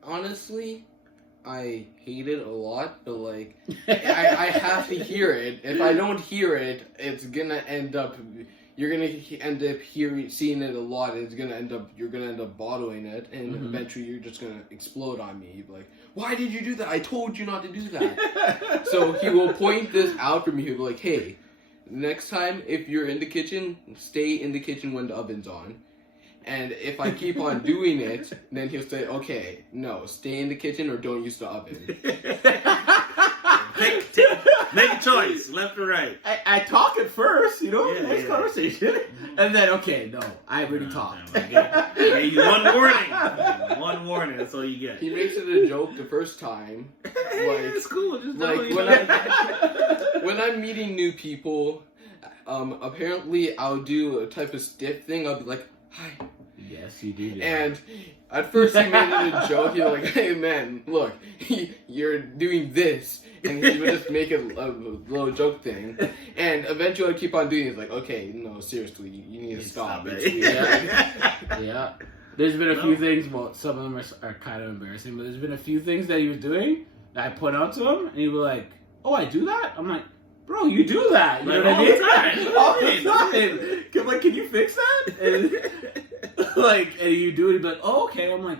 Honestly, I hate it a lot, but like I have to hear it. If I don't hear it, it's gonna end up. You're gonna end up seeing it a lot. You're gonna end up bottling it, and eventually you're just gonna explode on me. You're like, why did you do that? I told you not to do that. So he will point this out for me. He'll be like, hey, next time if you're in the kitchen, stay in the kitchen when the oven's on. And if I keep on doing it, then he'll say, okay, no, stay in the kitchen or don't use the oven. Make a choice, left or right. I talk at first, Yeah. conversation. And then, okay, no, I already talked. Okay, you one warning. One warning, that's all you get. He makes it a joke the first time. Like, it's cool. Just when I'm meeting new people, apparently I'll do a type of stiff thing. I'll be like, hi. Yes, you do. And at first he made it a joke. He was like, hey man, look, you're doing this. And he would just make it a little joke thing. And eventually I'd keep on doing it. It's like, okay, no, seriously, you need to stop. It's weird. Yeah. There's been a few things, well, some of them are kind of embarrassing, but there's been a few things that he was doing that I point out to him, and he was like, oh, I do that? I'm like, bro, you do that. You know what I mean? All the time. Like, can you fix that? And, and you do it, he'd be like, oh, okay. I'm like,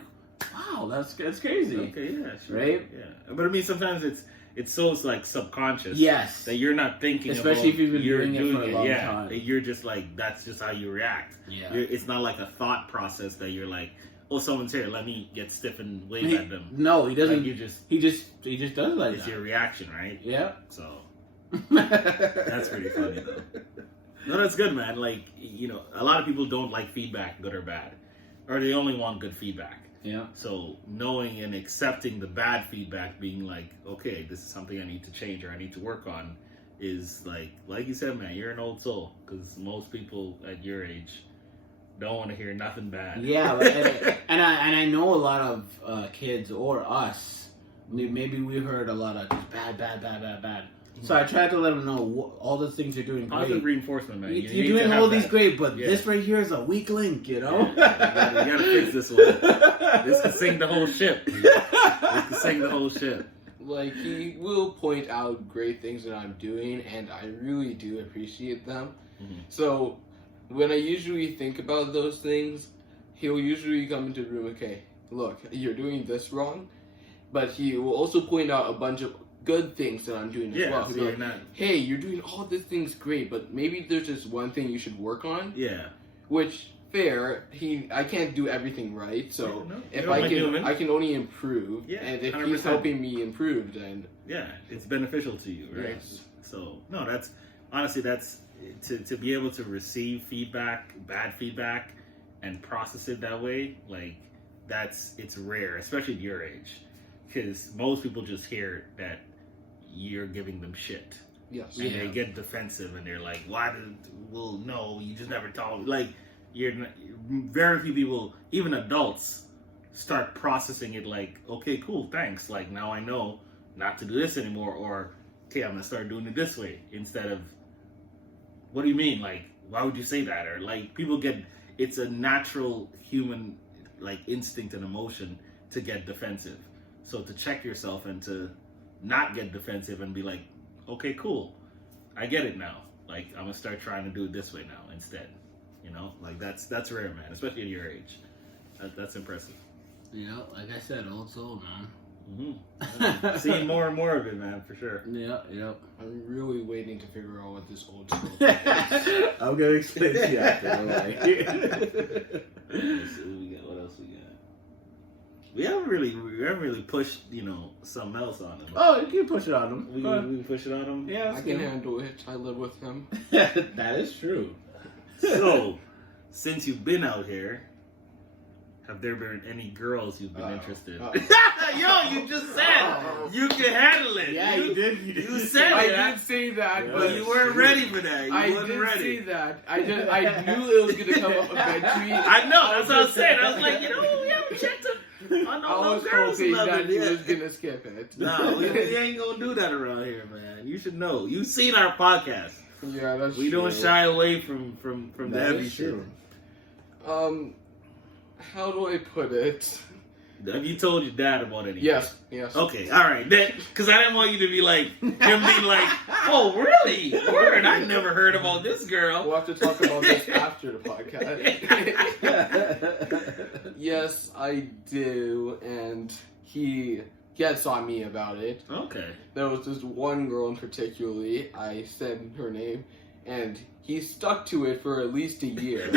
wow, that's crazy. Okay, yeah, sure. Right? Yeah. But I mean, sometimes it's so like subconscious. Yes. That you're not thinking especially about if you've been doing it for a long time. You're just like, that's just how you react. Yeah. It's not like a thought process that you're like, oh, someone's here, let me get stiff and wave at them. No, he doesn't. Like he just does like it's that. your reaction, right? Yeah. So that's pretty funny though. No, that's good, man. Like, a lot of people don't like feedback, good or bad. Or they only want good feedback. Yeah. So knowing and accepting the bad feedback, being like, okay, this is something I need to change or I need to work on, is like you said, man, you're an old soul. Because most people at your age don't want to hear nothing bad. Yeah, and I know a lot of kids or us. Maybe we heard a lot of just bad. So I tried to let them know all the things you're doing great. Positive reinforcement, man. You're doing all these great, but this right here is a weak link, you gotta fix this one. This can sink the whole ship. Like, he will point out great things that I'm doing, and I really do appreciate them. Mm-hmm. So, when I usually think about those things, he'll usually come into the room, okay, look, you're doing this wrong, but he will also point out a bunch of good things that I'm doing as well. So like, hey, you're doing all these things great, but maybe there's just one thing you should work on. Yeah. Which, fair, I can't do everything right, so if I can only improve, and if 100%. He's helping me improve, then it's beneficial to you, right? Yes. So that's to be able to receive feedback, bad feedback, and process it that way, like it's rare, especially at your age, because most people just hear that you're giving them shit. Yes. And they get defensive and they're like, no, you just never told me. Like, very few people, even adults, start processing it like, okay, cool, thanks. Like, now I know not to do this anymore, or, okay, I'm going to start doing it this way, instead of, what do you mean? Like, why would you say that? Or, like, it's a natural human, like, instinct and emotion to get defensive. So to check yourself and to not get defensive and be like, okay, cool, I get it now. Like, I'm gonna start trying to do it this way now instead. Like that's rare, man, especially at your age. That's impressive. Like I said, old soul, man. Mm-hmm. Seeing more and more of it, man, for sure. Yeah. I'm really waiting to figure out what this old soul is. I'm gonna explain to you after. What else we got? We haven't really pushed, something else on him. Oh, you can push it on him. We can push it on him? Yeah, I can handle it. I live with him. That is true. So, since you've been out here, have there been any girls you've been interested in? Yo, you just said you can handle it. Yeah, you did. You said it. I did say that, but you weren't ready for that. You wasn't ready. Say that. I knew it was gonna come up eventually. I know. That's what I was saying. I was like, we haven't checked him. no was girls hoping love that it. he Yeah. was gonna skip it. No, we ain't gonna do that around here, man. You should know. You've seen our podcast. Yeah, that's We true. don't shy away from the That heavy is shit. true. How do I put it? Have you told your dad about anything? Yes. Okay, all right. Because I didn't want you to be like, him being like, oh, really? Word, I never heard about this girl. We'll have to talk about this after the podcast. Yes, I do, and he gets on me about it. Okay. There was this one girl in particularly, I said her name, and he stuck to it for at least a year.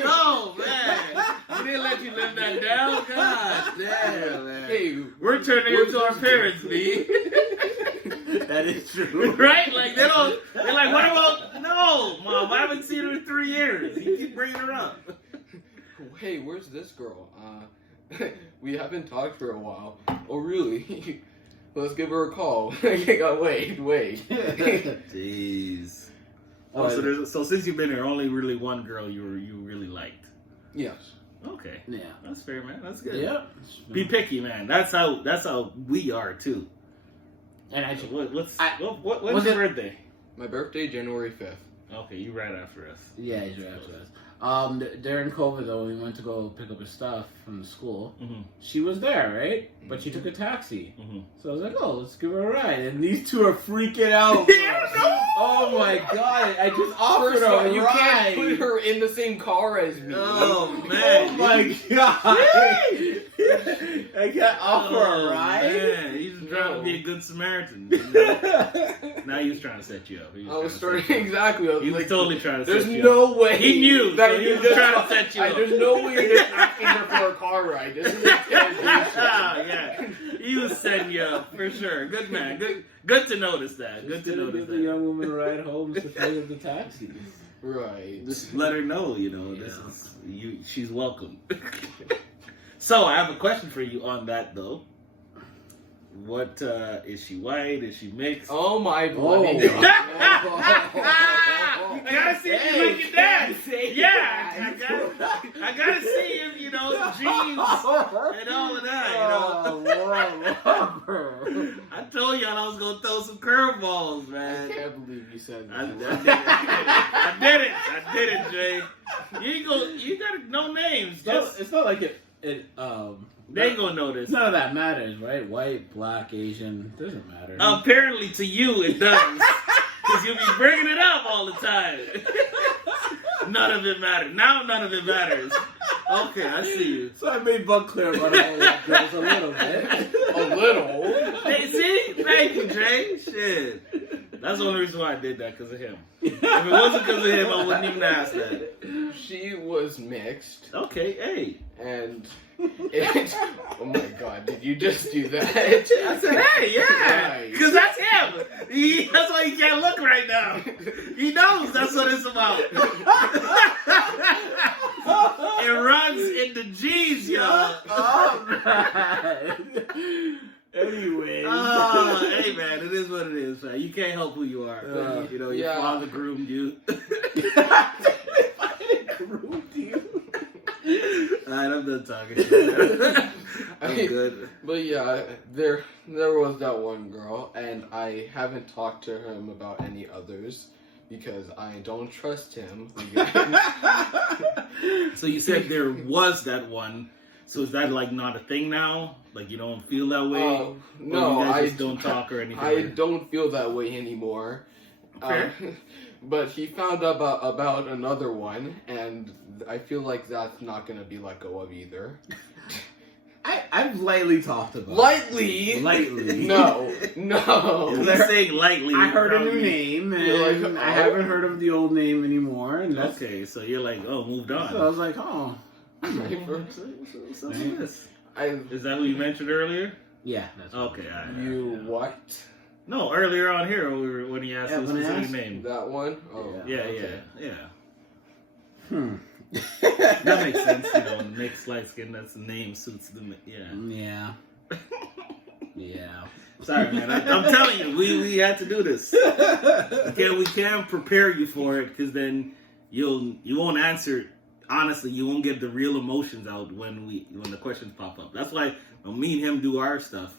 Oh, man. He didn't let you live that down? God damn, man. Hey, We're turning into our parents, B. That is true. Right? Like, they're like, what about, no, Mom, I haven't seen her in 3 years. You keep bringing her up. hey, where's this girl? We haven't talked for a while. Oh, really? Let's give her a call. Wait. Jeez. Oh, so since you've been here, only really one girl you really liked. Yes. Okay. Yeah. That's fair, man. That's good. Yeah. Be picky, man. That's how we are too. And I So should, what's was your it- birthday? My birthday, January 5th. Okay, you right after us. yeah, he's right after us. During COVID though, we went to go pick up his stuff from the school. Mm-hmm. She was there, right? But she took a taxi. Mm-hmm. So I was like, oh, let's give her a ride. And these two are freaking out. Bro. Yeah, no. Oh my god! I just offered First her of all, a you ride. can't put her in the same car as me. Oh Oh man. my god! I can't offer a ride. Man, he's just trying to be a good Samaritan. Now he was trying to set you up. I was starting exactly. I was He was like, totally trying to there's set you no up. way. He knew, that so he you was just trying to set you up. There's no way you're just asking her for a car ride. This is Yeah, he was setting you up for sure. Good man. Good to notice that. Good to notice give the that. young woman a ride home to pay of the taxis. Right. Just let her know, this is you. She's welcome. So I have a question for you on that though. What is she white? Is she mixed? Oh my bloody Oh. god. I gotta see if you like your dad. Yeah, I gotta see if the jeans and all of that. I told y'all I was gonna throw some curveballs, I man. can't believe you said I that. did it, Jay. You gotta know names. It's not like it. They ain't gonna know this. None of that matters, right? White, black, Asian, doesn't matter. Apparently to you it does. Because you'll be bringing it up all the time. None of it matters. Now none of it matters. Okay, I see you. So I made Buck clear about all that girls a little bit. A little. Hey, see? Thank you, Jay. Shit. That's the only reason why I did that, because of him. If it wasn't because of him, I wouldn't even ask that. She was mixed, Okay, hey. and oh my god, did you just do that? I said, hey, yeah. Right. Because that's him. That's why he can't look right now. He knows that's what it's about. It runs in the G's, y'all. Oh, man. Anyways. Hey, man, it is what it is, man. You can't help who you are. Your yeah. father groomed you. Groomed you. Alright, I'm done talking shit. I'm good. But yeah, there was that one girl, and I haven't talked to him about any others because I don't trust him. So you said there was that one. So is that like not a thing now? Like you don't feel that way? No, Or you guys I just don't talk or anything. I don't feel that way anymore. Okay. But he found out about another one, and I feel like that's not gonna be let go of either. I've lightly talked about Lightly? Lightly. No. Let's say lightly. I heard a new probably- name, and You're like, I haven't heard of the old name anymore. And that's, Okay, so you're like, oh, moved on. so I was like, oh. So this. I Is that who you mentioned earlier? Yeah, that's Okay, all right. you what? No, earlier on here when he asked Yeah, the when I specific asked- name. That one? Oh, Yeah, okay. That makes sense, mixed light skin, that's the name suits the, Yeah. Yeah. Sorry, man, I'm telling you, we had to do this. We can't prepare you for it, because then you won't answer honestly, you won't get the real emotions out when the questions pop up. That's why when me and him do our stuff,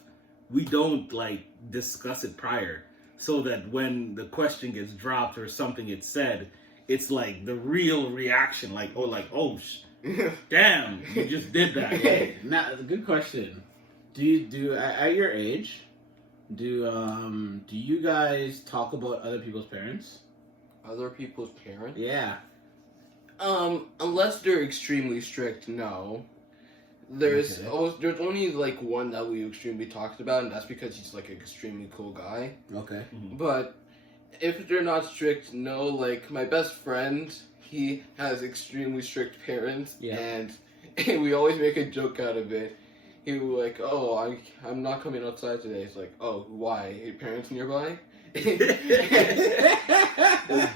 we don't like discuss it prior, so that when the question gets dropped or something gets said, it's like the real reaction, like damn, you just did that. Okay, now good question. Do you at your age, do you guys talk about other people's parents? Other people's parents? Yeah. Unless they're extremely strict, no. There's only like one that we extremely talked about, and that's because he's like an extremely cool guy. Okay. But if they're not strict, no. Like my best friend, he has extremely strict parents, and we always make a joke out of it. He was like, "Oh, I'm not coming outside today." It's like, "Oh, why? Your parents nearby?" Just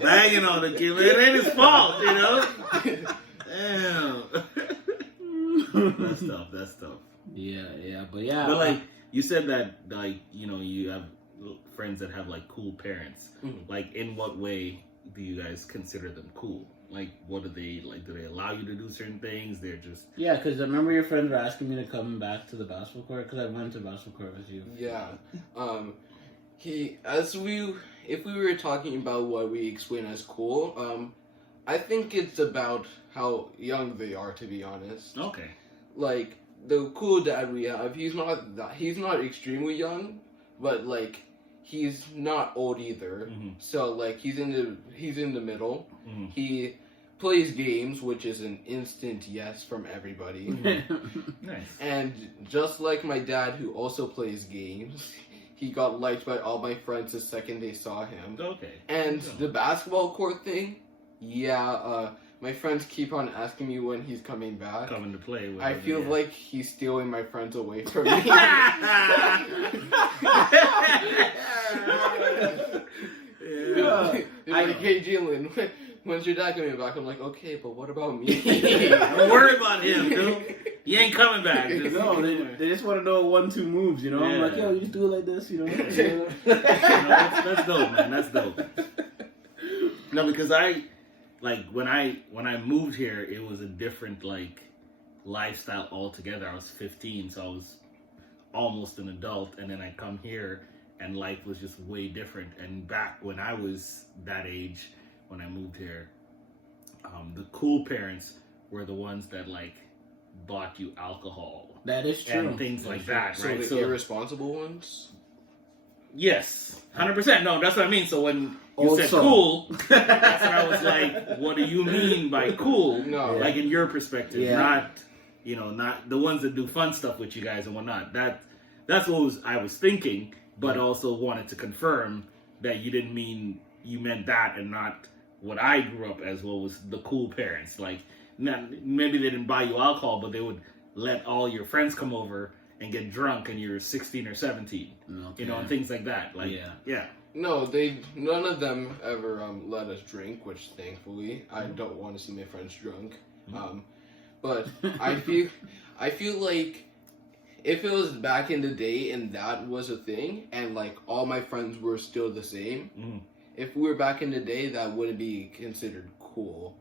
banging on the kid. It ain't his fault, you know. Damn. That's tough. Yeah, but yeah. But like you said that, like, you know, you have friends that have like cool parents. Mm-hmm. Like, in what way do you guys consider them cool? Like, what do they like? Do they allow you to do certain things? They're just because I remember your friends were asking me to come back to the basketball court because I went to basketball court with you. Yeah. If we were talking about what we explain as cool, I think it's about how young they are, to be honest. okay. Like the cool dad we have, he's not extremely young, but like he's not old either. Mm-hmm. So like he's in the middle. Mm-hmm. He plays games, which is an instant yes from everybody. Nice. And just like my dad, who also plays games, he got liked by all my friends the second they saw him. Okay. And the basketball court thing, my friends keep on asking me when he's coming back. Coming to play with I them, feel yeah. like he's stealing my friends away from me. Yeah. They're like, "Hey, Jaelyn, when's your dad coming back?" I'm like, "Okay, but what about me?" Don't worry about him, dude. He ain't coming back. No, they just want to know 1-2 moves, you know? I'm like, yo, you just do it like this, you know? That's dope, man. That's dope. No, because when I moved here, it was a different like lifestyle altogether. I was 15, so I was almost an adult, and then I come here and life was just way different. And back when I was that age, when I moved here, the cool parents were the ones that like bought you alcohol. That is true. And things like that, So right? the irresponsible ones? Yes, 100%. No, that's what I mean. So when you Also. said cool, that's what I was like, what do you mean by cool? No. Like in your perspective, Yeah. not the ones that do fun stuff with you guys and whatnot. That's what I was thinking, but also wanted to confirm that you meant that and not what I grew up as, what was the cool parents. Like, maybe they didn't buy you alcohol, but they would let all your friends come over and get drunk and you're 16 or 17, Okay. and things like that. Like, yeah. No, none of them ever let us drink, which thankfully I don't want to see my friends drunk. But I feel like if it was back in the day and that was a thing, and like all my friends were still the same, if we were back in the day, that wouldn't be considered cool.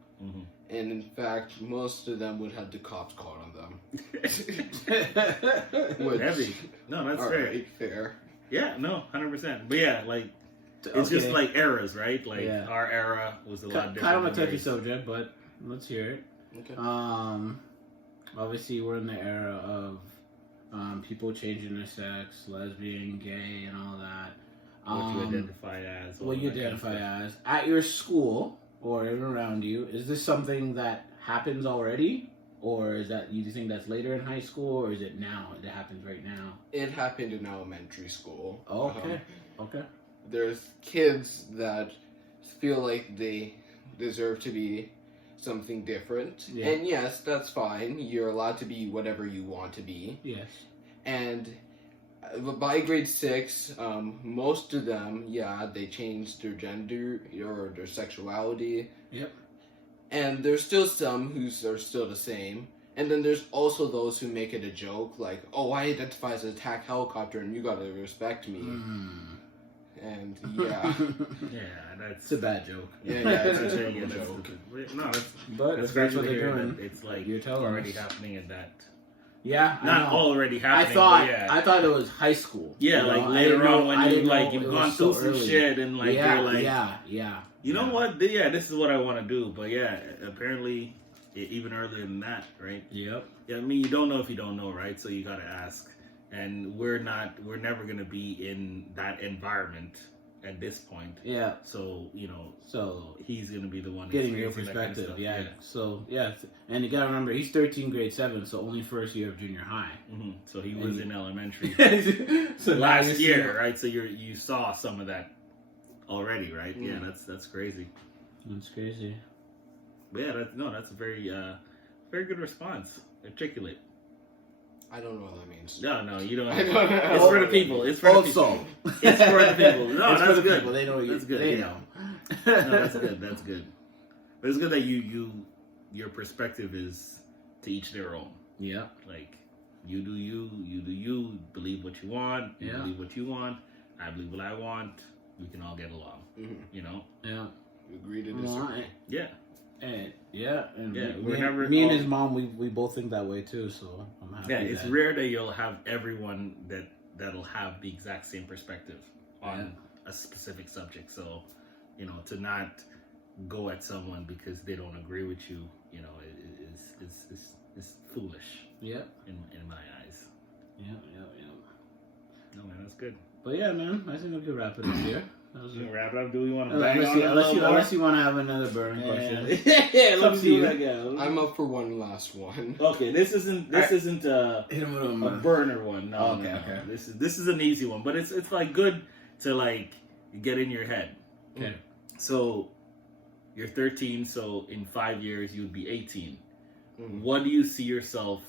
And in fact, most of them would have the cops called on them. Which, Heavy. No, that's fair. Right, fair. Yeah, no, 100%. But yeah, like, it's just like eras, right? Like, our era was a lot different. Kind of a touchy subject, but let's hear it. Okay. Obviously, we're in the era of people changing their sex, lesbian, gay, and all that. What you identify as. What you identify as. At your school, or even around you, is this something that happens already? Or is that, you think that's later in high school, or is it now? It happens right now? It happened in elementary school. Oh, okay. Okay. There's kids that feel like they deserve to be something different. Yeah. And yes, that's fine. You're allowed to be whatever you want to be. Yes. And by grade 6, most of them, they changed their gender or their sexuality. Yep. And there's still some who are still the same. And then there's also those who make it a joke, like, "Oh, I identify as an attack helicopter and you gotta respect me." And yeah, Yeah, that's It's a bad joke. yeah, That's it's a a shame. Yeah, terrible that's joke. no, that's But that's if that's what crazy to they're hear doing, that it's like you're telling already us. happening at that. Yeah, I Not know. already happening. I but thought it was high school. yeah, you like know? I later didn't on know- when I you didn't like know you've it gone was through so some early. shit and like yeah, you're like, yeah. you know what? Yeah, this is what I want to do. But yeah, apparently even earlier than that, right? Yep. Yeah, I mean, you don't know if you don't know, right? So you got to ask. And we're never going to be in that environment at this point. Yeah. So, So he's going to be the one getting your experiencing that kind of perspective, stuff. yeah. So yeah, and you gotta remember he's 13, grade 7, so only first year of junior high. Mm-hmm. So he was in elementary So now last you're year, seeing- right? So you saw some of that already, right? Mm. Yeah, that's crazy. That's crazy. But yeah, that's a very very good response. Articulate. I don't know what that means. No, you don't. I don't know. It's for the people. It's for the people. Also, It's for the people. No, it's that's for the good. people. They know you. That's good. They yeah. know. No, that's good. That's good. But it's good that your perspective is to each their own. Yeah. Like you do you, believe what you want, you Yeah. believe what you want, I believe what I want, we can all get along. Mm-hmm. You know? Yeah. Agree to Well, disagree. Yeah. and Yeah, me, we're never me and all- his mom, we both think that way too. So I'm happy. Yeah, it's that- rare that you'll have everyone that'll have the exact same perspective on a specific subject. So, to not go at someone because they don't agree with you, is foolish Yeah. in my eyes. Yeah. No man, that's good. But yeah, man, I think we could wrap it up here. That was We can wrap it up. Do we want to bang on it a unless little more? you want to have another burning question. Yeah, It's let up me to see you. what I got. I'm up for one last one. Okay, this isn't a Hit him with a burner one. No, Okay, no, no. okay. This is an easy one, but it's like good to like get in your head. Okay. So you're 13, so in 5 years you would be 18. Mhm. What do you see yourself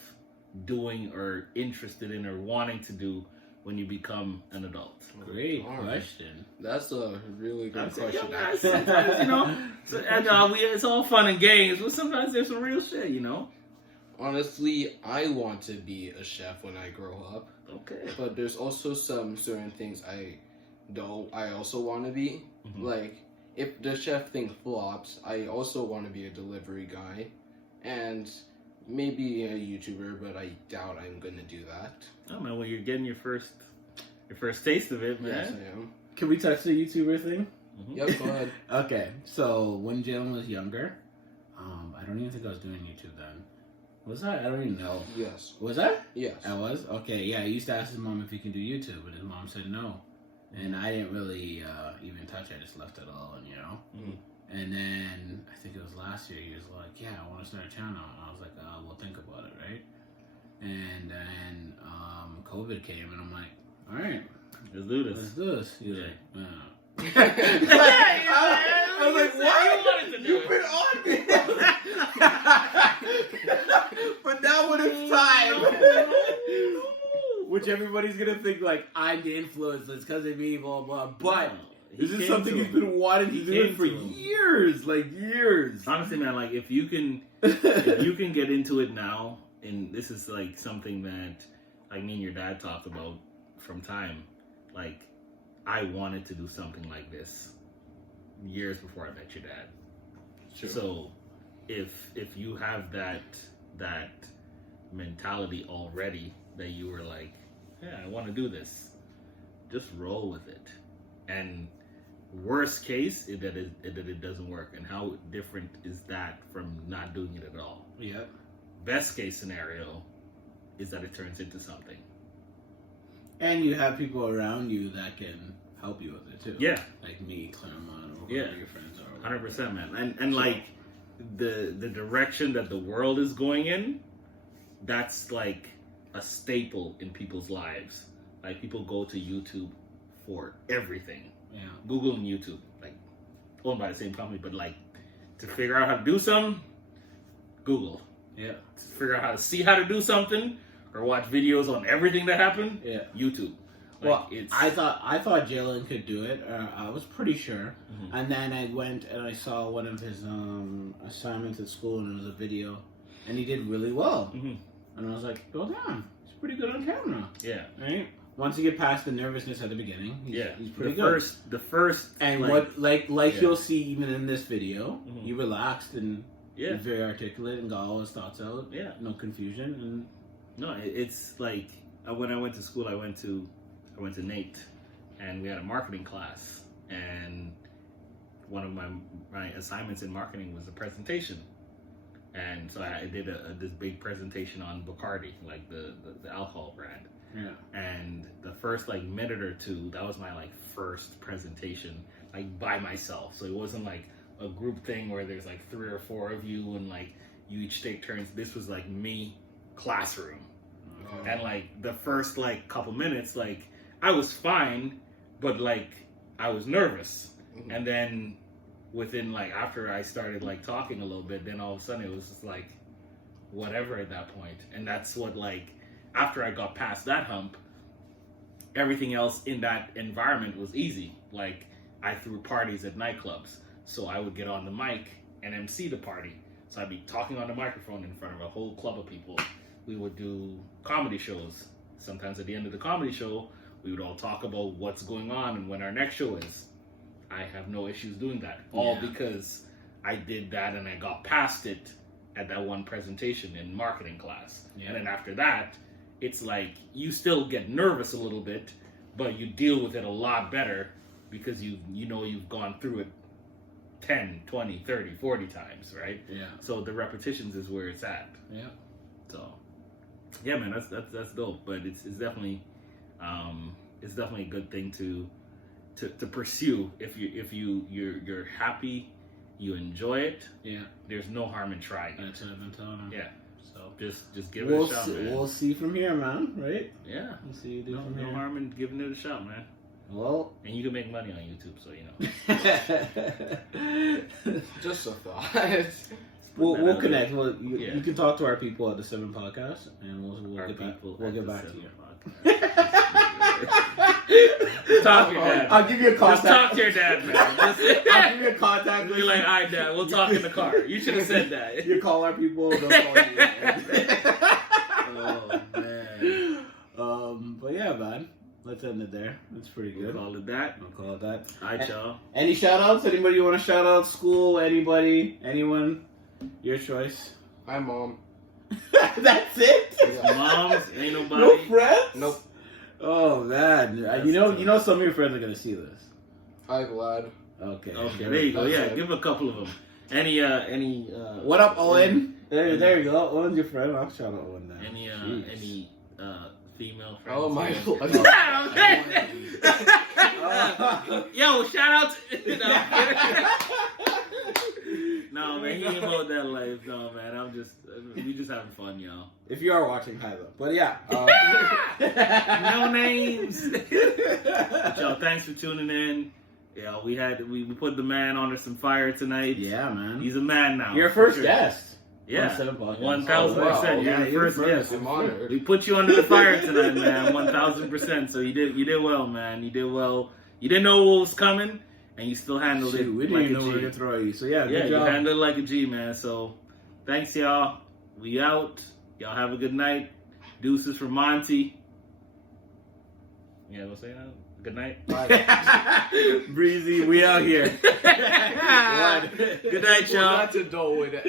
doing or interested in or wanting to do when you become an adult? Great Alright. question. That's a really good That's it, question. yeah, man. actually. Sometimes, it's all fun and games, but sometimes there's some real shit, Honestly, I want to be a chef when I grow up, Okay. but there's also some certain things I also want to be. Mhm. Like, if the chef thing flops, I also want to be a delivery guy, and maybe a YouTuber, but I doubt I'm gonna do that. Oh man, well you're getting your first taste of it, Yes, man. I am. Can we touch the YouTuber thing? Mhm. Yep, go ahead. Okay, so when Jaelyn was younger, I don't even think I was doing YouTube then. Was I? I don't even know. Yes. Was I? Yes. I was? Okay, yeah, I used to ask his mom if he can do YouTube, and his mom said no. And I didn't really even touch it, I just left it alone, Mhm. And then, I think it was last year, he was like, yeah, I want to start a channel. And I was like, we'll think about it, right? And then COVID came, and I'm like, all right, Let's do let's this. do this. He was Yeah. like, I was like, what? You've been on me. But now when it's time, which everybody's gonna think like I'm the influence, it's because of me, blah blah. But this is something he's been wanting to do for years, like years. Honestly, man, like if you can get into it now, and this is like something that like me and your dad talked about from time, like I wanted to do something like this years before I met your dad. Sure. So if you have that mentality already, that you were like, yeah, I want to do this, just roll with it. And worst case is that it doesn't work. And how different is that from not doing it at all? Yep. Best case scenario is that it turns into something. And you have people around you that can help you with it too. Yeah. Like me, Claremont, or Yeah. whoever your friends are. 100%, man. And like the direction that the world is going in, that's like a staple in people's lives. Like people go to YouTube for everything. Yeah. Google and YouTube, like owned by the same company, but like to figure out how to do something, Google. Yeah. To figure out how to see how to do something or watch videos on everything that happened, Yeah. YouTube. Like, Well, it's I thought Jaelyn could do it. I was pretty sure. Mhm. And then I went and I saw one of his assignments at school, and it was a video, and he did really well. Mhm. And I was like, "Go down! He's pretty good on camera, Yeah. right?" once you get past the nervousness at the beginning, he's pretty good. The first, and you'll see even in this video, he relaxed and he's very articulate and got all his thoughts out. Yeah, no confusion and no, it's like when I went to school, I went to Nate, and we had a marketing class, and one of my assignments in marketing was a presentation. And so I did this big presentation on Bacardi, like the alcohol brand. Yeah. And the first like minute or two, that was my like first presentation, like by myself. So it wasn't like a group thing where there's like 3 or 4 of you and like you each take turns. This was like me, classroom. Okay. And like the first like couple minutes, like I was fine, but like I was nervous. Mm-hmm. And then within like after I started like talking a little bit, then all of a sudden it was just like whatever at that point. And that's what like after I got past that hump, everything else in that environment was easy. Like I threw parties at nightclubs, so I would get on the mic and MC the party. So I'd be talking on the microphone in front of a whole club of people. We would do comedy shows. Sometimes at the end of the comedy show, we would all talk about what's going on and when our next show is. I have no issues doing that. All because I did that and I got past it at that one presentation in marketing class. Yeah. And then after that, it's like you still get nervous a little bit, but you deal with it a lot better because you know you've gone through it 10, 20, 30, 40 times, right? Yeah. So the repetitions is where it's at. Yeah. So yeah, man, that's dope. But it's definitely a good thing to pursue if you're happy, you enjoy it. Yeah. There's no harm in trying. That's what I've been telling him. Yeah. So just give it a shot, man. We'll see from here, man. Right? Yeah. We'll see you do from here. No harm in giving it a shot, man. Well, and you can make money on YouTube, so you know. Just a thought. We'll connect. You can talk to our people at the 7 Podcast, and we'll get back to you. Talk to your dad. I'll give you a contact. Just talk to your dad, man. I'll give you a contact. Be like, all right, Dad, we'll talk in the car. You should have said that. You call our people, they'll call you. Oh, man. But yeah, man. Let's end it there. That's pretty good. We'll call it that. All right, y'all. Any shout outs? Anybody you want to shout out? School? Anybody? Anyone? Your choice. Hi, Mom. That's it? Yeah. Moms? Ain't nobody? No friends? Nope. Oh, man. You know some of your friends are going to see this. Hi, Vlad. Okay, there you go. Yeah, give a couple of them. Any what up, Owen? There you go. Owen's your friend. I'll shout out Owen now. Any female friends? Oh, my God. Yo, shout out to... No, man, he ain't about that life. No, man, we just having fun, y'all. If you are watching, hi though. But yeah. No names. But y'all, thanks for tuning in. Yeah, we put the man under some fire tonight. Yeah, man. He's a man now. Your first guest. Yeah, 1,000%. 1,000%. Yeah, you're the first guest. I'm honored. We put you under the fire tonight, man. 1,000%. So you did well, man. You did well. You didn't know what was coming, and you still handled it. We didn't like even know we were gonna throw you. So yeah, good job. You handled it like a G, man. So thanks, y'all. We out. Y'all have a good night. Deuces from Monty. Yeah, we'll say that. Good night. Breezy, we out here. Good night, y'all. That's a dull way to end.